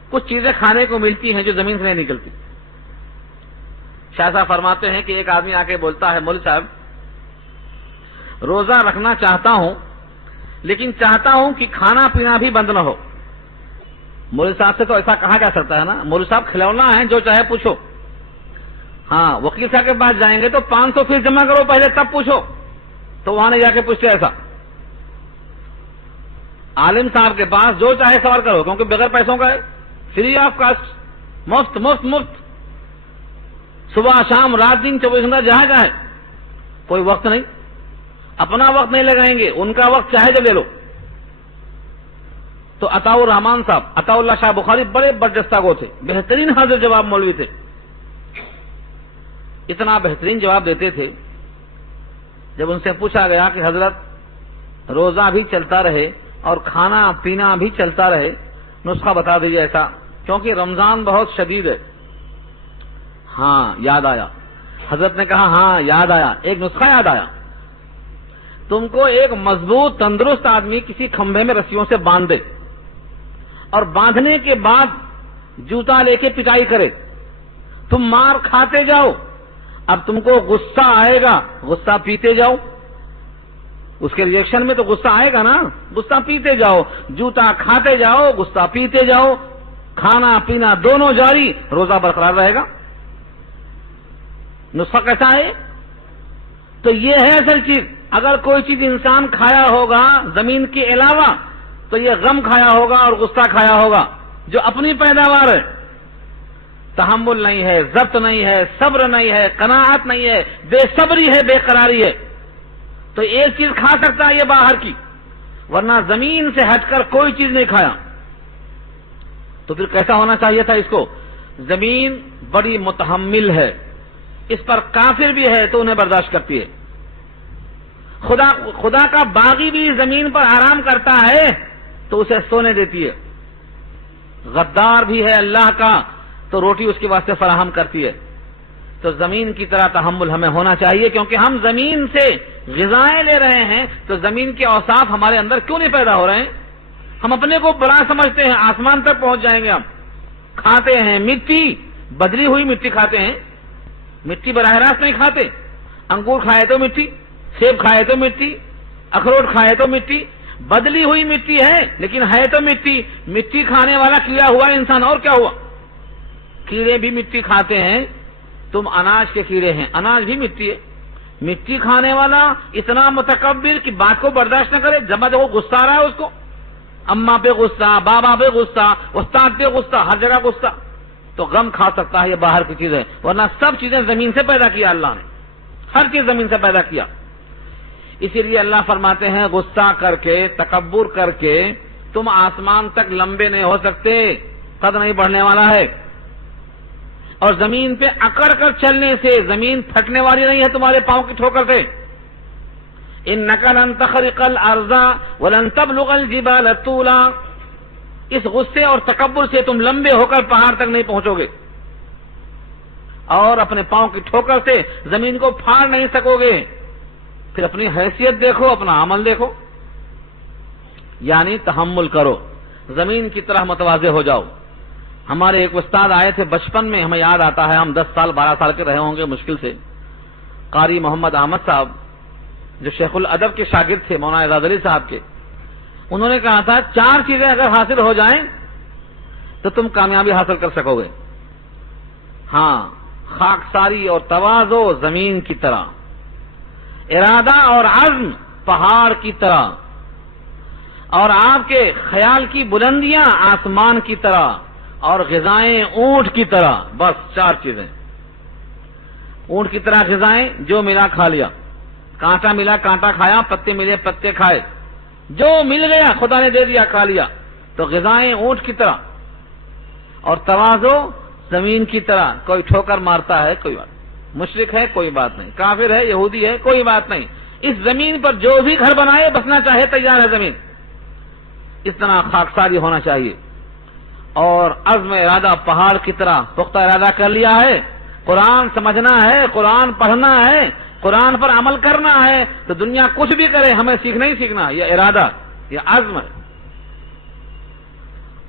کچھ چیزیں کھانے کو ملتی ہیں جو زمین سے نہیں نکلتی. شاہ صاحب فرماتے ہیں کہ ایک آدمی آ کے بولتا ہے، مولوی صاحب روزہ رکھنا چاہتا ہوں لیکن چاہتا ہوں کہ کھانا پینا بھی بند نہ ہو. مولوی صاحب سے تو ایسا کہا جا سکتا ہے نا، مولوی صاحب کھلونا ہے، جو چاہے پوچھو. ہاں، وکیل صاحب کے پاس جائیں گے تو 500 فیس جمع کرو پہلے تب پوچھو، تو وہاں نہیں جا کے پوچھتے. ایسا عالم صاحب کے پاس جو چاہے سوال کرو، کیونکہ بغیر پیسوں کا ہے، فری آف کاسٹ، مفت مفت مفت، صبح شام رات دن 24 گھنٹہ جہاں جائے، کوئی وقت نہیں، اپنا وقت نہیں لگائیں گے، ان کا وقت چاہے جو لے لو. تو عطا الرحمان صاحب، عطا اللہ شاہ بخاری بڑے برجستہ گو تھے، بہترین حاضر جواب مولوی تھے. اتنا بہترین جواب دیتے تھے، جب ان سے پوچھا گیا کہ حضرت روزہ بھی چلتا رہے اور کھانا پینا بھی چلتا رہے، نسخہ بتا دیجیے ایسا، کیونکہ رمضان بہت شدید ہے. ہاں یاد آیا. حضرت نے کہا ہاں یاد آیا، ایک نسخہ یاد آیا. تم کو ایک مضبوط تندرست آدمی کسی کھمبے میں رسیوں سے باندھ دے اور باندھنے کے بعد جوتا لے کے پٹائی کرے، تم مار کھاتے جاؤ. اب تم کو غصہ آئے گا، غصہ پیتے جاؤ، اس کے ریئیکشن میں تو غصہ آئے گا نا، غصہ پیتے جاؤ، جوتا کھاتے جاؤ، غصہ پیتے جاؤ، کھانا پینا دونوں جاری، روزہ برقرار رہے گا. نسخہ کیسا ہے؟ تو یہ ہے اصل چیز. اگر کوئی چیز انسان کھایا ہوگا زمین کے علاوہ تو یہ غم کھایا ہوگا اور غصہ کھایا ہوگا جو اپنی پیداوار ہے. تحمل نہیں ہے، ضبط نہیں ہے، صبر نہیں ہے، قناعت نہیں ہے، بے صبری ہے، بے قراری ہے. تو ایک چیز کھا سکتا ہے یہ باہر کی، ورنہ زمین سے ہٹ کر کوئی چیز نہیں کھایا. تو پھر کیسا ہونا چاہیے تھا اس کو؟ زمین بڑی متحمل ہے، اس پر کافر بھی ہے تو انہیں برداشت کرتی ہے. خدا کا باغی بھی زمین پر آرام کرتا ہے تو اسے سونے دیتی ہے. غدار بھی ہے اللہ کا تو روٹی اس کے واسطے فراہم کرتی ہے. تو زمین کی طرح تحمل ہمیں ہونا چاہیے، کیونکہ ہم زمین سے غذائیں لے رہے ہیں. تو زمین کے اوصاف ہمارے اندر کیوں نہیں پیدا ہو رہے ہیں؟ ہم اپنے کو بڑا سمجھتے ہیں، آسمان تک پہنچ جائیں گے. ہم کھاتے ہیں مٹی، بدلی ہوئی مٹی کھاتے ہیں، مٹی براہ راست نہیں کھاتے. انگور کھائے تو مٹی، سیب کھائے تو مٹی، اخروٹ کھائے تو مٹی، بدلی ہوئی مٹی ہے لیکن ہے تو مٹی. مٹی کھانے والا کیڑا ہوا انسان، اور کیا ہوا؟ کیڑے بھی مٹی کھاتے ہیں. تم اناج کے کیڑے ہیں، اناج بھی مٹی ہے. مٹی کھانے والا اتنا متکبر کہ بات کو برداشت نہ کرے، جب دیکھو غصہ آ رہا ہے اس کو، اماں پہ غصہ، بابا پہ غصہ، استاد پہ غصہ، ہر جگہ غصہ. تو غم کھا سکتا ہے، یہ باہر کی چیز ہے، ورنہ سب چیزیں زمین سے پیدا کیا اللہ نے، ہر چیز زمین سے پیدا کیا. اسی لیے اللہ فرماتے ہیں غصہ کر کے، تکبر کر کے تم آسمان تک لمبے نہیں ہو سکتے، قد نہیں بڑھنے والا ہے. اور زمین پہ اکڑ کر چلنے سے زمین پھٹنے والی نہیں ہے تمہارے پاؤں کی ٹھوکر سے. انک لن تخرق الارض ولن تبلغ الجبال طولا. اس غصے اور تکبر سے تم لمبے ہو کر پہاڑ تک نہیں پہنچو گے، اور اپنے پاؤں کی ٹھوکر سے زمین کو پھاڑ نہیں سکو گے. پھر اپنی حیثیت دیکھو، اپنا عمل دیکھو. یعنی تحمل کرو، زمین کی طرح متواضع ہو جاؤ. ہمارے ایک استاد آئے تھے بچپن میں، ہمیں یاد آتا ہے، ہم 10 سال 12 سال کے رہے ہوں گے مشکل سے. قاری محمد احمد صاحب جو شیخ الادب کے شاگرد تھے مولانا اعزاز علی صاحب کے، انہوں نے کہا تھا 4 چیزیں اگر حاصل ہو جائیں تو تم کامیابی حاصل کر سکو گے. ہاں، خاکساری اور تواضع زمین کی طرح، ارادہ اور عزم پہاڑ کی طرح، اور آپ کے خیال کی بلندیاں آسمان کی طرح، اور غذائیں اونٹ کی طرح. بس 4 چیزیں. اونٹ کی طرح غذائیں، جو ملا کھا لیا، کانٹا ملا کانٹا کھایا، پتے ملے پتے کھائے، جو مل گیا خدا نے دے دیا، کھا لیا. تو غذائیں اونٹ کی طرح اور توازو زمین کی طرح. کوئی ٹھوکر مارتا ہے کوئی بات، مشرک ہے کوئی بات نہیں، کافر ہے یہودی ہے کوئی بات نہیں، اس زمین پر جو بھی گھر بنائے بسنا چاہے تیار ہے زمین. اس طرح خاکساری ہونا چاہیے. اور عزم ارادہ پہاڑ کی طرح پختہ ارادہ کر لیا ہے. قرآن سمجھنا ہے، قرآن پڑھنا ہے، قرآن پر عمل کرنا ہے، تو دنیا کچھ بھی کرے ہمیں سیکھنا ہی سیکھنا. یہ ارادہ، یہ عزم ہے.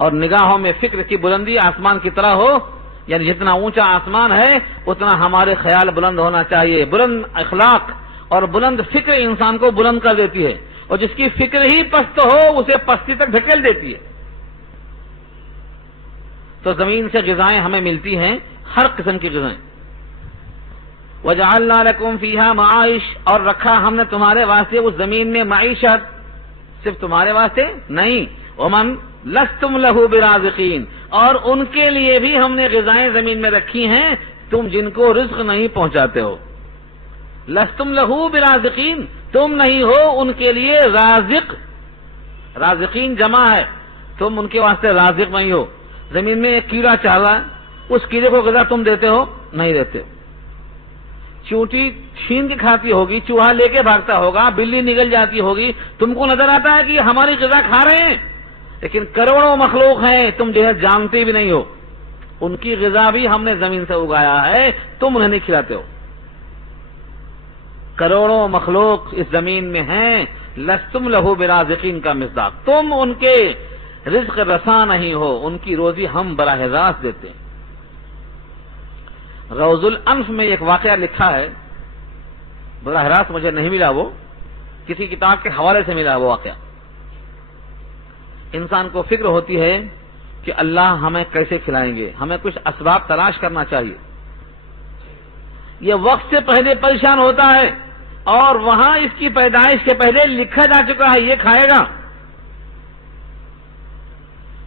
اور نگاہوں میں فکر کی بلندی آسمان کی طرح ہو، یعنی جتنا اونچا آسمان ہے اتنا ہمارے خیال بلند ہونا چاہیے. بلند اخلاق اور بلند فکر انسان کو بلند کر دیتی ہے، اور جس کی فکر ہی پست ہو اسے پستی تک دھکیل دیتی ہے. تو زمین سے غذائیں ہمیں ملتی ہیں، ہر قسم کی غذائیں. وَجَعَلْنَا لَكُمْ فِيهَا مَعَائِشَ، اور رکھا ہم نے تمہارے واسطے اس زمین میں معیشت. صرف تمہارے واسطے نہیں، وَمَنْ لَسْتُمْ لَهُ بِرَازِقِينَ، اور ان کے لیے بھی ہم نے غذائیں زمین میں رکھی ہیں تم جن کو رزق نہیں پہنچاتے ہو. لَسْتُمْ لَهُ بِرَازِقِينَ، تم نہیں ہو ان کے لیے رازق. رازقین جمع ہے، تم ان کے واسطے رازق نہیں ہو. زمین میں ایک کیڑا چل رہا ہے، اس کیڑے کو غذا تم دیتے ہو؟ نہیں دیتے. چونٹی چھین کے کھاتی ہوگی، چوہا لے کے بھاگتا ہوگا، بلی نگل جاتی ہوگی، تم کو نظر آتا ہے کہ یہ ہماری غذا کھا رہے ہیں. لیکن کروڑوں مخلوق ہیں تم جو ہے جانتے بھی نہیں ہو، ان کی غذا بھی ہم نے زمین سے اگایا ہے، تم انہیں نہیں کھلاتے ہو. کروڑوں مخلوق اس زمین میں ہیں. لستم لہو برازقین کا مصداق، تم ان کے رزق رساں نہیں ہو، ان کی روزی ہم براہ راست دیتے ہیں. روض الانف میں ایک واقعہ لکھا ہے، براہ راست مجھے نہیں ملا، وہ کسی کتاب کے حوالے سے ملا وہ واقعہ. انسان کو فکر ہوتی ہے کہ اللہ ہمیں کیسے کھلائیں گے، ہمیں کچھ اسباب تلاش کرنا چاہیے. یہ وقت سے پہلے پریشان ہوتا ہے، اور وہاں اس کی پیدائش سے پہلے لکھا جا چکا ہے یہ کھائے گا.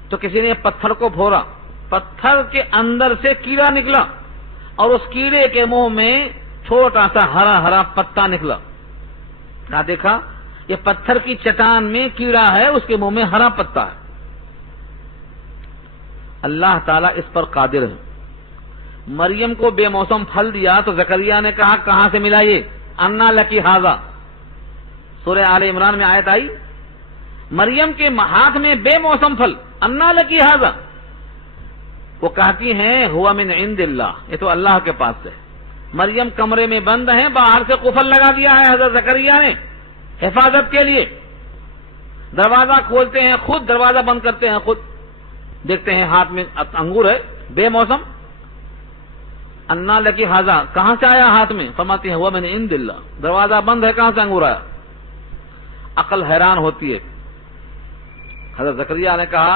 تو کسی نے پتھر کو پھوڑا، پتھر کے اندر سے کیڑا نکلا، اور اس کیڑے کے منہ میں چھوٹا سا ہرا ہرا پتا نکلا. کیا دیکھا؟ یہ پتھر کی چٹان میں کیڑا ہے، اس کے منہ میں ہرا پتا ہے. اللہ تعالیٰ اس پر قادر ہے. مریم کو بے موسم پھل دیا تو زکریا نے کہا کہاں سے ملا یہ؟ انا لکی ھذا. سورہ آل عمران میں آیت آئی، مریم کے ہاتھ میں بے موسم پھل، انا لکی ھذا. وہ کہتی ہیں ہوا من عند اللہ، یہ تو اللہ کے پاس سے. مریم کمرے میں بند ہیں، باہر سے قفل لگا دیا ہے حضرت زکریا نے حفاظت کے لیے. دروازہ کھولتے ہیں خود، دروازہ بند کرتے ہیں خود. دیکھتے ہیں ہاتھ میں انگور ہے بے موسم. انا لکی ھذا، کہاں سے آیا ہاتھ میں؟ فرماتی ہے ہوا من عند اللہ، دروازہ بند ہے، کہاں سے انگور آیا؟ عقل حیران ہوتی ہے. حضرت زکریا نے کہا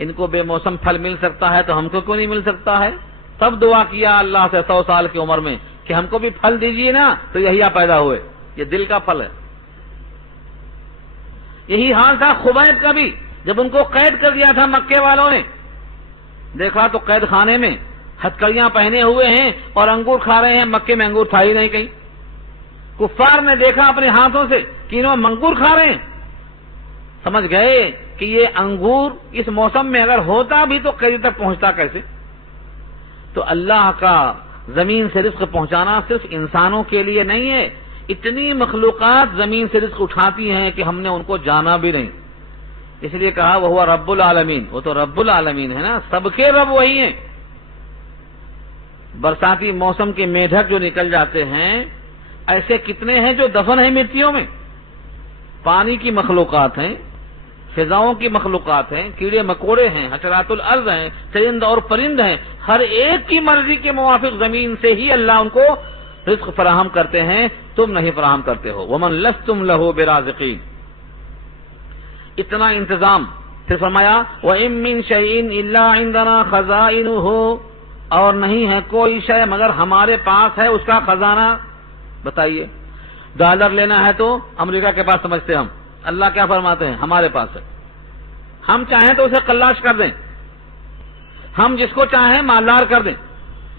ان کو بے موسم پھل مل سکتا ہے تو ہم کو کیوں نہیں مل سکتا ہے؟ تب دعا کیا اللہ سے 100 سال کی عمر میں کہ ہم کو بھی پھل دیجئے نا. تو یہی پیدا ہوئے، یہ دل کا پھل ہے. یہی حال تھا خبیب کا بھی، جب ان کو قید کر دیا تھا مکے والوں نے. دیکھا تو قید خانے میں ہتکڑیاں پہنے ہوئے ہیں اور انگور کھا رہے ہیں. مکے میں انگور تھا ہی نہیں کہیں. کفار نے دیکھا اپنے ہاتھوں سے کہ انہوں انگور کھا رہے ہیں، سمجھ گئے کہ یہ انگور اس موسم میں اگر ہوتا بھی تو قید تک پہنچتا کیسے. تو اللہ کا زمین سے رزق پہنچانا صرف انسانوں کے لیے نہیں ہے. اتنی مخلوقات زمین سے رزق اٹھاتی ہیں کہ ہم نے ان کو جانا بھی نہیں. اس لیے کہا وہ رب العالمین، وہ تو رب العالمین ہے نا، سب کے رب وہی ہیں. برساتی موسم کے میڈک جو نکل جاتے ہیں، ایسے کتنے ہیں جو دفن ہیں مٹیوں میں. پانی کی مخلوقات ہیں، فضاؤں کی مخلوقات ہیں، کیڑے مکوڑے ہیں، حشرات الارض ہیں، چرند اور پرند ہیں. ہر ایک کی مرضی کے موافق زمین سے ہی اللہ ان کو رزق فراہم کرتے ہیں، تم نہیں فراہم کرتے ہو. ومن لستم لہ برازقین. اتنا انتظام. پھر فرمایا وَإِن مِّن شَيْءٍ إِلَّا عِندَنَا خَزَائِنُهُ، اور نہیں ہے کوئی شے مگر ہمارے پاس ہے اس کا خزانہ. بتائیے، ڈالر لینا ہے تو امریکہ کے پاس سمجھتے ہم. اللہ کیا فرماتے ہیں؟ ہمارے پاس ہے. ہم چاہیں تو اسے قلاش کر دیں، ہم جس کو چاہیں مالدار کر دیں.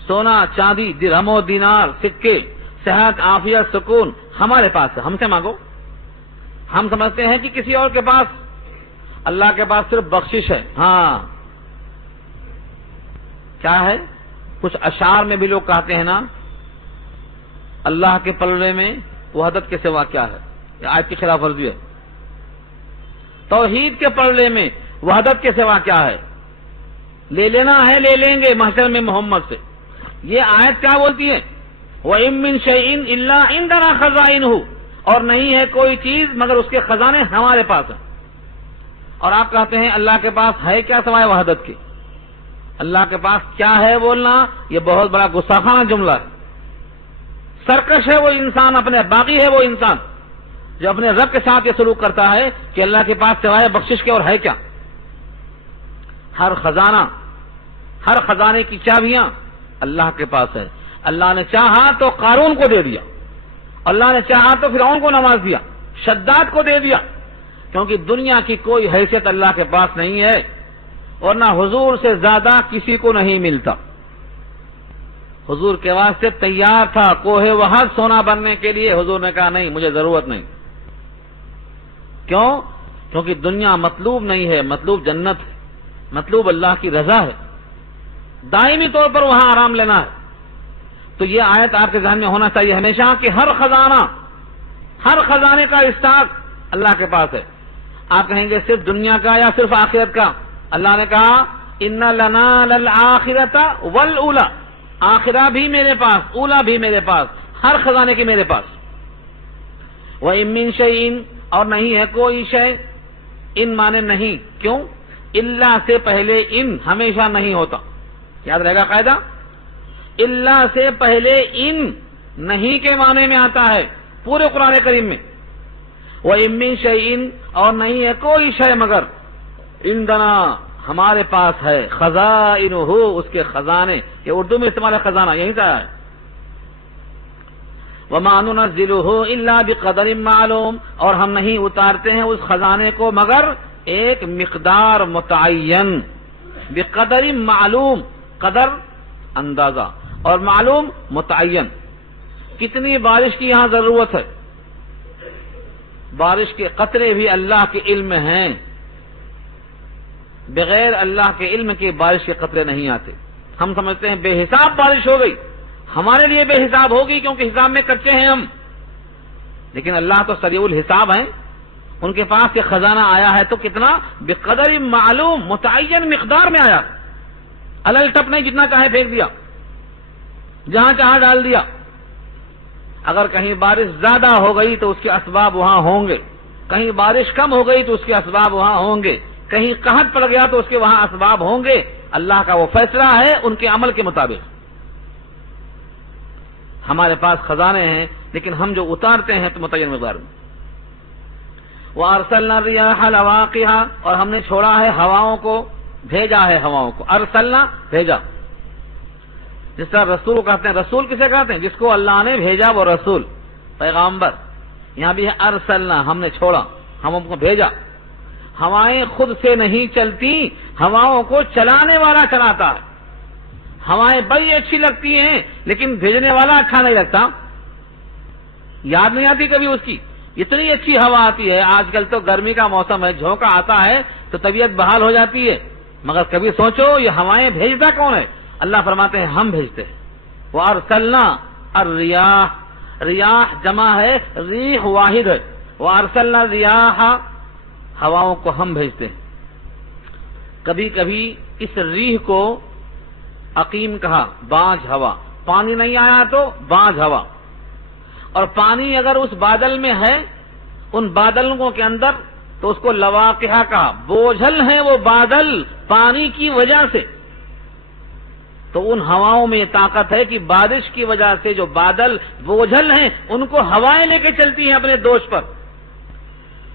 سونا چاندی درہم و دینار سکے صحت عافیت سکون ہمارے پاس ہے. ہم سے مانگو. ہم سمجھتے ہیں کہ کسی اور کے پاس، اللہ کے پاس صرف بخشش ہے. ہاں کیا ہے، کچھ اشعار میں بھی لوگ کہتے ہیں نا، اللہ کے پلڑے میں وحدت کے سوا کیا ہے. یہ آیت کی خلاف ورزی ہے. توحید کے پلڑے میں وحدت کے سوا کیا ہے. لے لینا ہے لے لیں گے محشر میں محمد سے. یہ آیت کیا بولتی ہے، وَإِن مِّن شَيْءٍ إِلَّا عِندَنَا خَزَائِنُهُ، اور نہیں ہے کوئی چیز مگر اس کے خزانے ہمارے پاس ہیں. اور آپ کہتے ہیں اللہ کے پاس ہے کیا سوائے وحدت کے. اللہ کے پاس کیا ہے بولنا یہ بہت بڑا گستاخانہ جملہ ہے. سرکش ہے وہ انسان، اپنے باغی ہے وہ انسان جو اپنے رب کے ساتھ یہ سلوک کرتا ہے کہ اللہ کے پاس سوائے بخشش کے اور ہے کیا. ہر خزانہ، ہر خزانے کی چابیاں اللہ کے پاس ہے. اللہ نے چاہا تو قارون کو دے دیا، اللہ نے چاہا تو فرعون کو نواز دیا، شداد کو دے دیا، کیونکہ دنیا کی کوئی حیثیت اللہ کے پاس نہیں ہے، اور نہ حضور سے زیادہ کسی کو نہیں ملتا. حضور کے واسطے تیار تھا کوہ وحد سونا بننے کے لیے، حضور نے کہا نہیں مجھے ضرورت نہیں. کیوں؟ کیونکہ دنیا مطلوب نہیں ہے، مطلوب جنت ہے، مطلوب اللہ کی رضا ہے، دائمی طور پر وہاں آرام لینا ہے. تو یہ آیت آپ کے ذہن میں ہونا چاہیے ہمیشہ کہ ہر خزانہ، ہر خزانے کا اسٹاک اللہ کے پاس ہے. آپ کہیں گے صرف دنیا کا یا صرف آخرت کا؟ اللہ نے کہا ان لنا للآخرۃ والأولی، آخرہ بھی میرے پاس، اولا بھی میرے پاس، ہر خزانے کی میرے پاس. وَإِن مِّن شَيْءٍ، اور نہیں ہے کوئی شے. ان مانے نہیں، کیوں؟ اللہ سے پہلے ان ہمیشہ نہیں ہوتا. یاد رہے گا قاعدہ، اللہ سے پہلے ان نہیں کے معنی میں آتا ہے پورے قرآن کریم میں. وَإِن مِّن شَيْءٍ، اور نہیں ہے کوئی شے مگر عندنا ہمارے پاس ہے، خزائنہ اس کے خزانے. یہ اردو میں استعمال ہے خزانہ، یہی سے آیا ہے. وَمَا نُنَزِّلُهُ إِلَّا بِقَدَرٍ مَّعْلُومٍ، اور ہم نہیں اتارتے ہیں اس خزانے کو مگر ایک مقدار متعین. بقدر معلوم، قدر اندازہ، اور معلوم متعین. کتنی بارش کی یہاں ضرورت ہے، بارش کے قطرے بھی اللہ کے علم میں ہیں. بغیر اللہ کے علم کے بارش کے قطرے نہیں آتے. ہم سمجھتے ہیں بے حساب بارش ہو گئی، ہمارے لیے بے حساب ہوگی کیونکہ حساب میں کچے ہیں ہم، لیکن اللہ تو سریع الحساب ہیں. ان کے پاس یہ خزانہ آیا ہے تو کتنا؟ بقدر معلوم، متعین مقدار میں آیا. الل ٹپ نہیں، جتنا چاہے پھینک دیا، جہاں چاہا ڈال دیا. اگر کہیں بارش زیادہ ہو گئی تو اس کے اسباب وہاں ہوں گے، کہیں بارش کم ہو گئی تو اس کے اسباب وہاں ہوں گے، کہیں قحط پڑ گیا تو اس کے وہاں اسباب ہوں گے. اللہ کا وہ فیصلہ ہے ان کے عمل کے مطابق. ہمارے پاس خزانے ہیں لیکن ہم جو اتارتے ہیں تو متعین مقدار میں. وَأَرْسَلْنَا الرِّيَاحَ لَوَاقِحَ، اور ہم نے چھوڑا ہے ہواؤں کو، بھیجا ہے ہواؤں کو. ارسلنا، بھیجا. جس طرح رسول کو کہتے ہیں، رسول کسے کہتے ہیں؟ جس کو اللہ نے بھیجا وہ رسول، پیغامبر. یہاں بھی ہے ارسلنا، ہم نے چھوڑا، ہم ان کو بھیجا. ہوائیں خود سے نہیں چلتی، ہواؤں کو چلانے والا چلاتا ہے. ہوائیں بڑی اچھی لگتی ہیں لیکن بھیجنے والا اچھا نہیں لگتا. یاد نہیں آتی کبھی اس کی، اتنی اچھی ہوا آتی ہے. آج کل تو گرمی کا موسم ہے، جھونکا آتا ہے تو طبیعت بحال ہو جاتی ہے، مگر کبھی سوچو یہ ہوائیں بھیجتا کون ہے؟ اللہ فرماتے ہیں ہم بھیجتے ہیں. وَأَرْسَلْنَا الرِّيَاحَ، ریاح جمع ہے، ریح واحد ہے. وَأَرْسَلْنَا الرِّيَاحَ، ہواؤں کو ہم بھیجتے ہیں. کبھی کبھی اس ریح کو عقیم کہا، بانجھ ہوا. پانی نہیں آیا تو بانجھ ہوا. اور پانی اگر اس بادل میں ہے، ان بادلوں کے اندر، تو اس کو لواقحہ کہا. بوجھل ہیں وہ بادل پانی کی وجہ سے. تو ان ہواؤں میں یہ طاقت ہے کہ بارش کی وجہ سے جو بادل بوجھل ہیں ان کو ہوائیں لے کے چلتی ہیں اپنے دوش پر.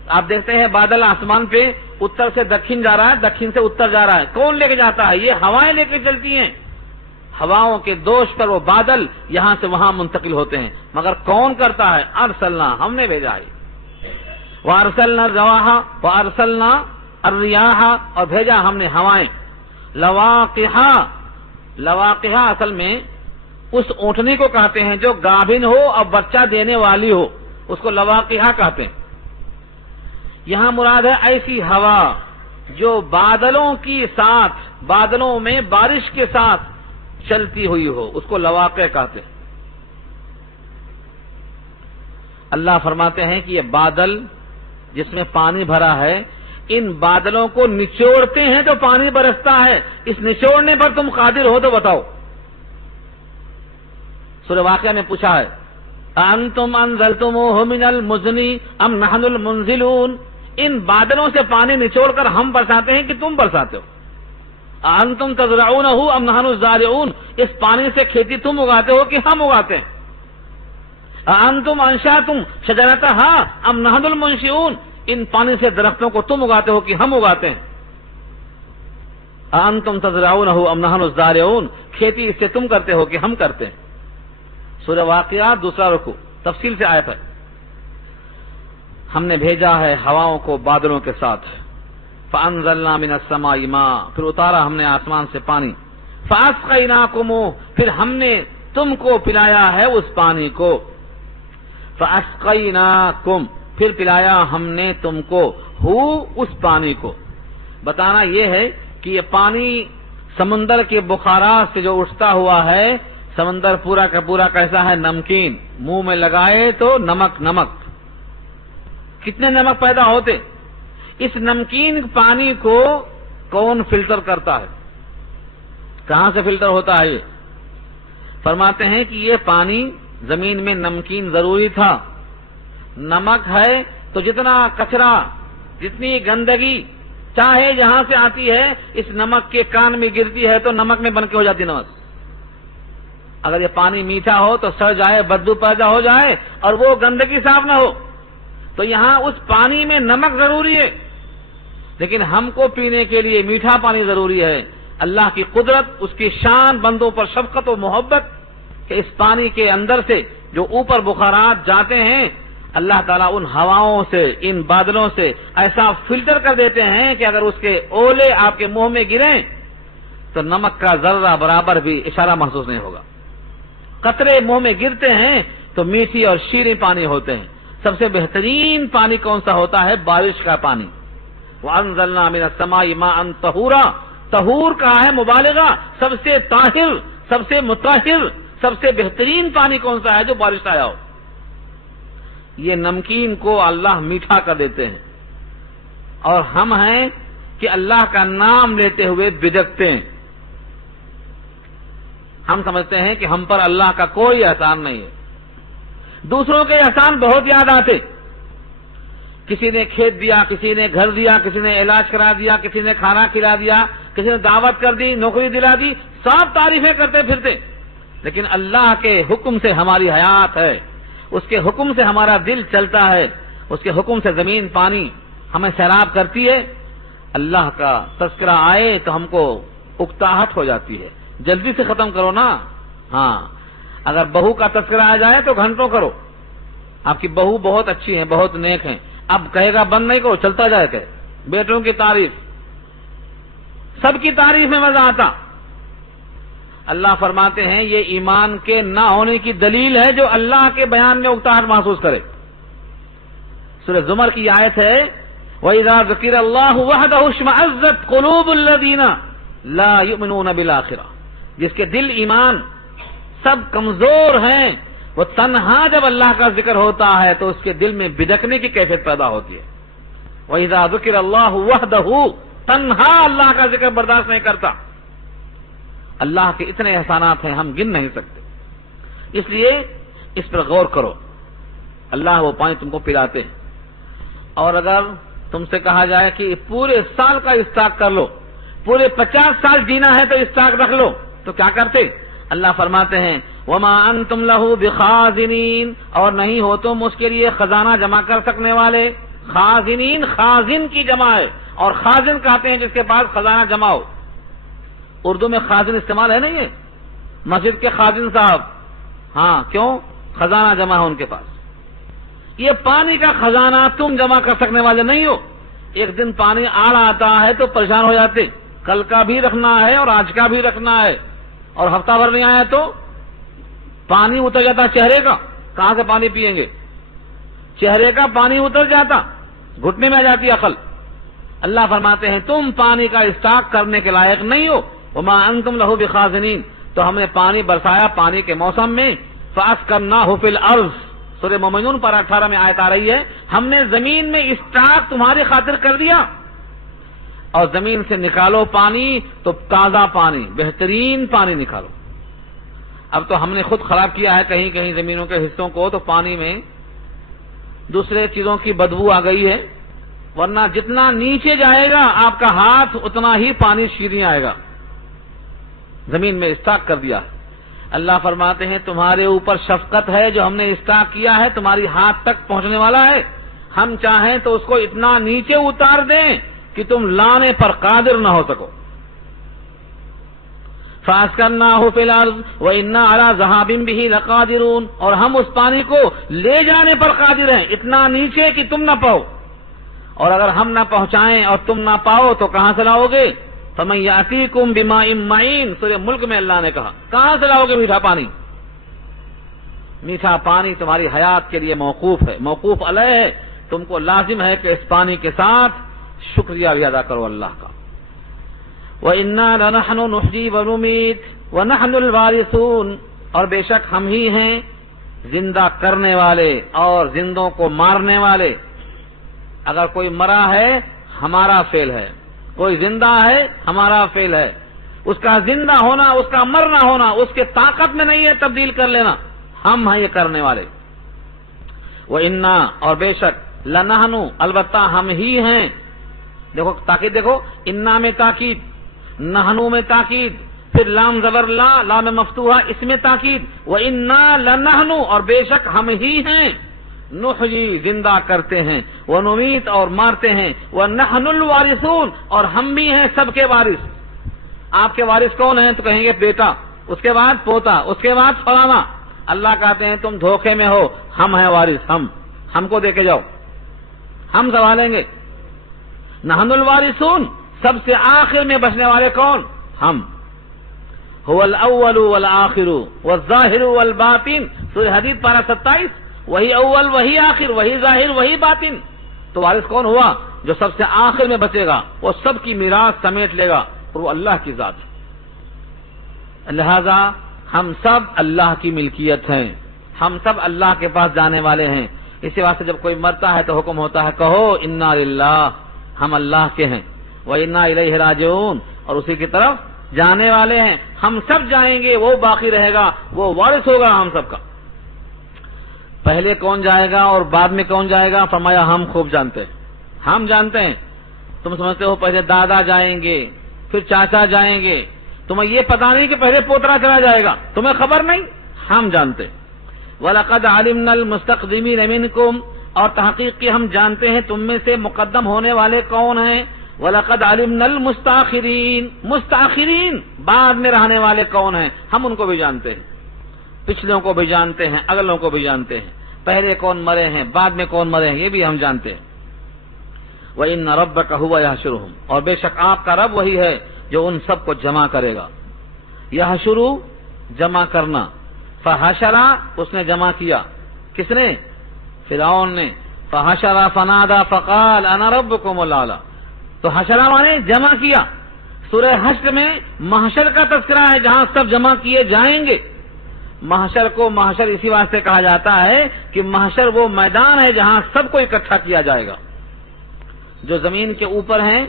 آپ دیکھتے ہیں بادل آسمان پہ اتر سے دکھن جا رہا ہے، دکھن سے اتر جا رہا ہے، کون لے کے جاتا ہے؟ یہ ہوائیں لے کے چلتی ہیں. ہواؤں کے دوش پر وہ بادل یہاں سے وہاں منتقل ہوتے ہیں، مگر کون کرتا ہے؟ ارسلنا، ہم نے بھیجا ہے. وارسلنا الرواح وارسلنا الریاح، اور بھیجا ہم نے ہوائیں. لواقحہ، لواقحہ اصل میں اس اونٹنی کو کہتے ہیں جو گابھن ہو اور بچہ دینے والی ہو، اس کو لواقحہ کہتے ہیں. یہاں مراد ہے ایسی ہوا جو بادلوں کی ساتھ، بادلوں میں بارش کے ساتھ چلتی ہوئی ہو، اس کو لواقع کہتے ہیں۔ اللہ فرماتے ہیں کہ یہ بادل جس میں پانی بھرا ہے، ان بادلوں کو نچوڑتے ہیں تو پانی برستا ہے، اس نچوڑنے پر تم قادر ہو تو بتاؤ۔ سورہ واقعہ میں پوچھا ہے انتم انزلتموہ من المزن ام نحن المنزلون، ان بادلوں سے پانی نچوڑ کر ہم برساتے ہیں کہ تم برساتے ہو؟ انتم تزرعونہ ام نحن الزارعون، اس پانی سے کھیتی تم اگاتے ہو کہ ہم اگاتے ہیں؟ انتم انشأتم شجرتہا ام نحن المنشئون، ان پانی سے درختوں کو تم اگاتے ہو کہ ہم اگاتے ہیں؟ انتم تزرعونہ ام نحن الزارعون، کھیتی اس سے تم کرتے ہو کہ ہم کرتے ہیں؟ سورہ واقعات دوسرا رکوع تفصیل سے آیت ہے۔ ہم نے بھیجا ہے ہواؤں کو بادلوں کے ساتھ، فانزلنا من السماء ماء، پھر اتارا ہم نے آسمان سے پانی، فاسقیناکموہ، پھر ہم نے تم کو پلایا ہے اس پانی کو، فاسقیناکم، پھر پلایا ہم نے تم کو، ہو اس پانی کو۔ بتانا یہ ہے کہ یہ پانی سمندر کے بخارات سے جو اٹھتا ہوا ہے، سمندر پورا کا پورا کیسا ہے؟ نمکین، منہ میں لگائے تو نمک نمک، کتنے نمک پیدا ہوتے۔ اس نمکین پانی کو کون فلٹر کرتا ہے؟ کہاں سے فلٹر ہوتا ہے یہ؟ فرماتے ہیں کہ یہ پانی زمین میں نمکین ضروری تھا، نمک ہے تو جتنا کچرا، جتنی گندگی چاہے جہاں سے آتی ہے، اس نمک کے کان میں گرتی ہے تو نمک میں بن کے ہو جاتی نمک۔ اگر یہ پانی میٹھا ہو تو سڑ جائے، بدبو پیدا ہو جائے اور وہ گندگی صاف نہ ہو، تو یہاں اس پانی میں نمک ضروری ہے، لیکن ہم کو پینے کے لیے میٹھا پانی ضروری ہے۔ اللہ کی قدرت، اس کی شان، بندوں پر شفقت و محبت کہ اس پانی کے اندر سے جو اوپر بخارات جاتے ہیں، اللہ تعالیٰ ان ہواؤں سے، ان بادلوں سے ایسا فلٹر کر دیتے ہیں کہ اگر اس کے اولے آپ کے منہ میں گریں تو نمک کا ذرہ برابر بھی اشارہ محسوس نہیں ہوگا۔ قطرے منہ میں گرتے ہیں تو میٹھی اور شیریں پانی ہوتے ہیں۔ سب سے بہترین پانی کون سا ہوتا ہے؟ بارش کا پانی۔ وَأَنزَلْنَا مِنَ السَّمَاءِ مَاءً طَهُورًا، طہور کا ہے مبالغہ، سب سے طاہر، سب سے مطہر، سب سے بہترین پانی کون سا ہے؟ جو بارش سے آیا ہو۔ یہ نمکین کو اللہ میٹھا کر دیتے ہیں، اور ہم ہیں کہ اللہ کا نام لیتے ہوئے بدکتے ہیں۔ ہم سمجھتے ہیں کہ ہم پر اللہ کا کوئی احسان نہیں ہے، دوسروں کے احسان بہت یاد آتے۔ کسی نے کھیت دیا، کسی نے گھر دیا، کسی نے علاج کرا دیا، کسی نے کھانا کھلا دیا، کسی نے دعوت کر دی، نوکری دلا دی، سب تعریفیں کرتے پھرتے، لیکن اللہ کے حکم سے ہماری حیات ہے، اس کے حکم سے ہمارا دل چلتا ہے، اس کے حکم سے زمین پانی ہمیں سیراب کرتی ہے۔ اللہ کا تذکرہ آئے تو ہم کو اکتاہٹ ہو جاتی ہے، جلدی سے ختم کرو نا۔ ہاں، اگر بہو کا تذکرہ آ جائے تو گھنٹوں کرو، آپ کی بہو بہت اچھی ہیں، بہت نیک ہیں، اب کہے گا بند نہیں کرو، چلتا جائے کہ بیٹوں کی تعریف، سب کی تعریف میں مزہ آتا۔ اللہ فرماتے ہیں یہ ایمان کے نہ ہونے کی دلیل ہے جو اللہ کے بیان میں اکتاہٹ محسوس کرے۔ سورہ زمر کی آیت ہے وَإِذَا ذُكِرَ اللَّهُ وَحْدَهُ اشْمَأَزَّتْ قُلُوبُ الَّذِينَ لَا يُؤْمِنُونَ بِالْآخِرَةِ، جس کے دل ایمان سب کمزور ہیں، وہ تنہا جب اللہ کا ذکر ہوتا ہے تو اس کے دل میں بدکنے کی کیفیت پیدا ہوتی ہے۔ وَإِذَا ذُكِرَ اللَّهُ وَحْدَهُ، تنہا اللہ کا ذکر برداشت نہیں کرتا۔ اللہ کے اتنے احسانات ہیں ہم گن نہیں سکتے، اس لیے اس پر غور کرو۔ اللہ وہ پانی تم کو پلاتے ہیں، اور اگر تم سے کہا جائے کہ پورے سال کا اسٹاک کر لو، پورے 50 سال جینا ہے تو اسٹاک رکھ لو، تو کیا کرتے؟ اللہ فرماتے ہیں وَمَا أَنْتُمْ لَهُ بِخَازِنِينَ، اور نہیں ہو تم اس کے لیے خزانہ جمع کر سکنے والے۔ خازنین، خازن کی جمع ہے، اور خازن کہتے ہیں جس کے پاس خزانہ جمع ہو۔ اردو میں خازن استعمال ہے نہیں ہے، مسجد کے خازن صاحب، ہاں کیوں؟ خزانہ جمع ہے ان کے پاس۔ یہ پانی کا خزانہ تم جمع کر سکنے والے نہیں ہو۔ ایک دن پانی آڑ آتا ہے تو پریشان ہو جاتے، کل کا بھی رکھنا ہے اور آج کا بھی رکھنا ہے، اور ہفتہ بھر نہیں آیا تو پانی اتر جاتا چہرے کا، کہاں سے پانی پیئیں گے؟ چہرے کا پانی اتر جاتا، گھٹنے میں آ جاتی ہے عقل. اللہ فرماتے ہیں تم پانی کا اسٹاک کرنے کے لائق نہیں ہو. وما انتم لہ بخازنین. تو ہم نے پانی برسایا پانی کے موسم میں. فاسکناہ فی الارض. سورہ مومنون پر 18 میں آیت آ رہی ہے ہم نے زمین میں اسٹاک تمہاری خاطر کر دیا. اور زمین سے نکالو پانی تو تازہ پانی بہترین پانی نکالو. اب تو ہم نے خود خراب کیا ہے کہیں کہیں زمینوں کے حصوں کو, تو پانی میں دوسرے چیزوں کی بدبو آ گئی ہے, ورنہ جتنا نیچے جائے گا آپ کا ہاتھ اتنا ہی پانی شیریں آئے گا. زمین میں اسٹاک کر دیا. اللہ فرماتے ہیں تمہارے اوپر شفقت ہے, جو ہم نے اسٹاک کیا ہے تمہاری ہاتھ تک پہنچنے والا ہے. ہم چاہیں تو اس کو اتنا نیچے اتار دیں کہ تم لانے پر قادر نہ ہو سکو. فَأَسْكَنَّاهُ فِي الْأَرْضِ وَإِنَّا عَلَىٰ ذَهَابٍ بِهِ لَقَادِرُونَ. اور ہم اس پانی کو لے جانے پر قادر ہیں, اتنا نیچے کہ تم نہ پاؤ. اور اگر ہم نہ پہنچائیں اور تم نہ پاؤ تو کہاں سے لاؤ گے؟ فَمَن يَأْتِيكُم بِمَاءٍ مَّعِينٍ. سورہ ملک میں اللہ نے کہا کہاں سے لاؤ گے میٹھا پانی؟ میٹھا پانی تمہاری حیات کے لیے موقوف ہے, موقوف علیہ ہے. تم کو لازم ہے کہ اس پانی کے ساتھ شکریہ بھی ادا کرو اللہ کا. وَإِنَّا لَنَحْنُ نُحْيِي وَنُمِيتُ وَنَحْنُ الْوَارِثُونَ. اور بے شک ہم ہی ہیں زندہ کرنے والے اور زندوں کو مارنے والے. اگر کوئی مرا ہے ہمارا فعل ہے, کوئی زندہ ہے ہمارا فعل ہے. اس کا زندہ ہونا اس کا مرنا ہونا اس کے طاقت میں نہیں ہے تبدیل کر لینا, ہم ہیں یہ کرنے والے. وَإِنَّا اور بے شک لَنَحْنُ البتہ ہم ہی ہیں. دیکھو تاکید, دیکھو انا میں تاکید, نحنو میں تاکید, پھر لام زبر لا, لام مفتوحہ اس میں تاکید. وَإِنَّا لَنَحْنُ اور بے شک ہم ہی ہیں نحیی زندہ کرتے ہیں, وَنُمِیت اور مارتے ہیں, وَنَحْنُ الْوَارِثُونَ اور ہم بھی ہیں سب کے وارث. آپ کے وارث کون ہیں؟ تو کہیں گے بیٹا, اس کے بعد پوتا, اس کے بعد فلانا. اللہ کہتے ہیں تم دھوکے میں ہو, ہم ہیں وارث, ہم کو دے کے جاؤ, ہم سنبھالیں گے. نحن الوارثون, سب سے آخر میں بچنے والے کون؟ ہم. هو الاول والآخر والظاہر والباطن. سورہ حدید پارہ 27. وہی اول وہی آخر وہی ظاہر وہی باطن. تو وارث کون ہوا؟ جو سب سے آخر میں بچے گا, وہ سب کی میراث سمیٹ لے گا, اور وہ اللہ کی ذات ہے. لہذا ہم سب اللہ کی ملکیت ہیں, ہم سب اللہ کے پاس جانے والے ہیں. اسی واسطے جب کوئی مرتا ہے تو حکم ہوتا ہے کہو انا للہ, ہم اللہ کے ہیں, وَإِنَّا إِلَيْهِ رَاجِعُونَ اور اسی کی طرف جانے والے ہیں. ہم سب جائیں گے, وہ باقی رہے گا, وہ وارث ہوگا ہم سب کا. پہلے کون جائے گا اور بعد میں کون جائے گا؟ فرمایا ہم خوب جانتے ہیں, ہم جانتے ہیں. تم سمجھتے ہو پہلے دادا جائیں گے پھر چاچا جائیں گے, تمہیں یہ پتا نہیں کہ پہلے پوترا چلا جائے گا, تمہیں خبر نہیں, ہم جانتے. وَلَقَدْ عَلِمْنَا الْمُسْتَقْدِمِينَ مِنْكُمْ اور تحقیق کی ہم جانتے ہیں تم میں سے مقدم ہونے والے کون ہیں. وَلَقَدْ عَلِمْنَا الْمُسْتَأْخِرِينَ مستاخرین بعد میں رہنے والے کون ہیں ہم ان کو بھی جانتے ہیں, پچھلوں کو بھی جانتے ہیں, اگلوں کو بھی جانتے ہیں. پہلے کون مرے ہیں بعد میں کون مرے ہیں یہ بھی ہم جانتے ہیں. وَإِنَّ رَبَّكَ هُوَ يَحْشُرُهُمْ اور بے شک آپ کا رب وہی ہے جو ان سب کو جمع کرے گا. یحشر جمع کرنا, فحشر اس نے جمع کیا, کس نے؟ فرعون نے. فحشر فنادى فقال انا ربكم الاعلى. تو حشرہ مانے جمع کیا. سورہ حشر میں محشر کا تذکرہ ہے جہاں سب جمع کیے جائیں گے. محشر کو محشر اسی واسطے کہا جاتا ہے کہ محشر وہ میدان ہے جہاں سب کو اکٹھا کیا جائے گا, جو زمین کے اوپر ہیں,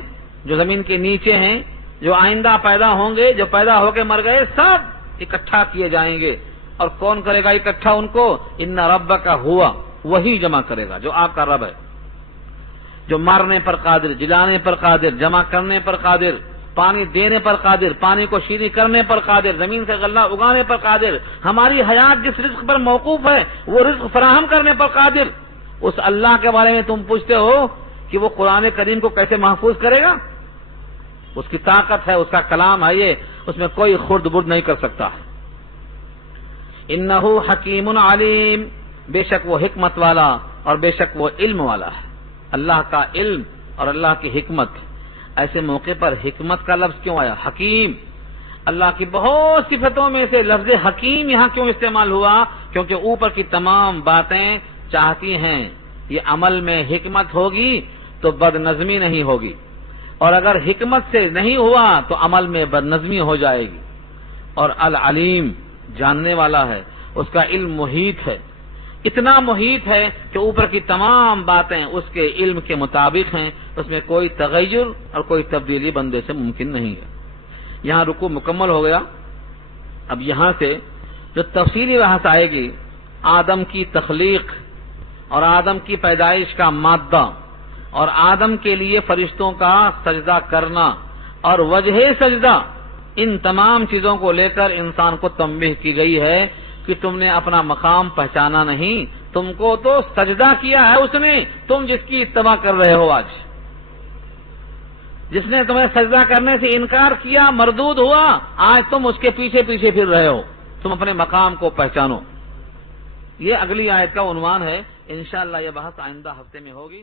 جو زمین کے نیچے ہیں, جو آئندہ پیدا ہوں گے, جو پیدا ہو کے مر گئے, سب اکٹھا کیے جائیں گے. اور کون کرے گا اکٹھا ان کو؟ ان ربک ہوا, وہی جمع کرے گا جو آپ کا رب ہے, جو مارنے پر قادر, جلانے پر قادر, جمع کرنے پر قادر, پانی دینے پر قادر, پانی کو شیریں کرنے پر قادر, زمین سے غلہ اگانے پر قادر, ہماری حیات جس رزق پر موقوف ہے وہ رزق فراہم کرنے پر قادر. اس اللہ کے بارے میں تم پوچھتے ہو کہ وہ قرآن کریم کو کیسے محفوظ کرے گا؟ اس کی طاقت ہے, اس کا کلام ہے, یہ اس میں کوئی خرد برد نہیں کر سکتا ہے. انہ حکیم علیم بے شک وہ حکمت والا اور بے شک وہ علم والا ہے. اللہ کا علم اور اللہ کی حکمت. ایسے موقع پر حکمت کا لفظ کیوں آیا؟ حکیم. اللہ کی بہت صفتوں میں سے لفظ حکیم یہاں کیوں استعمال ہوا؟ کیونکہ اوپر کی تمام باتیں چاہتی ہیں یہ عمل میں حکمت ہوگی تو بد نظمی نہیں ہوگی، اور اگر حکمت سے نہیں ہوا تو عمل میں بد نظمی ہو جائے گی۔ اور العلیم جاننے والا ہے، اس کا علم محیط ہے، اتنا محیط ہے کہ اوپر کی تمام باتیں اس کے علم کے مطابق ہیں، اس میں کوئی تغیر اور کوئی تبدیلی بندے سے ممکن نہیں ہے۔ یہاں رکوع مکمل ہو گیا۔ اب یہاں سے جو تفصیلی بحث آئے گی آدم کی تخلیق اور آدم کی پیدائش کا مادہ اور آدم کے لیے فرشتوں کا سجدہ کرنا اور وجہ سجدہ، ان تمام چیزوں کو لے کر انسان کو تنبیہ کی گئی ہے کہ تم نے اپنا مقام پہچانا نہیں، تم کو تو سجدہ کیا ہے اس نے، تم جس کی اتباع کر رہے ہو آج، جس نے تمہیں سجدہ کرنے سے انکار کیا، مردود ہوا، آج تم اس کے پیچھے پیچھے پھر رہے ہو، تم اپنے مقام کو پہچانو۔ یہ اگلی آیت کا عنوان ہے، انشاءاللہ یہ بحث آئندہ ہفتے میں ہوگی۔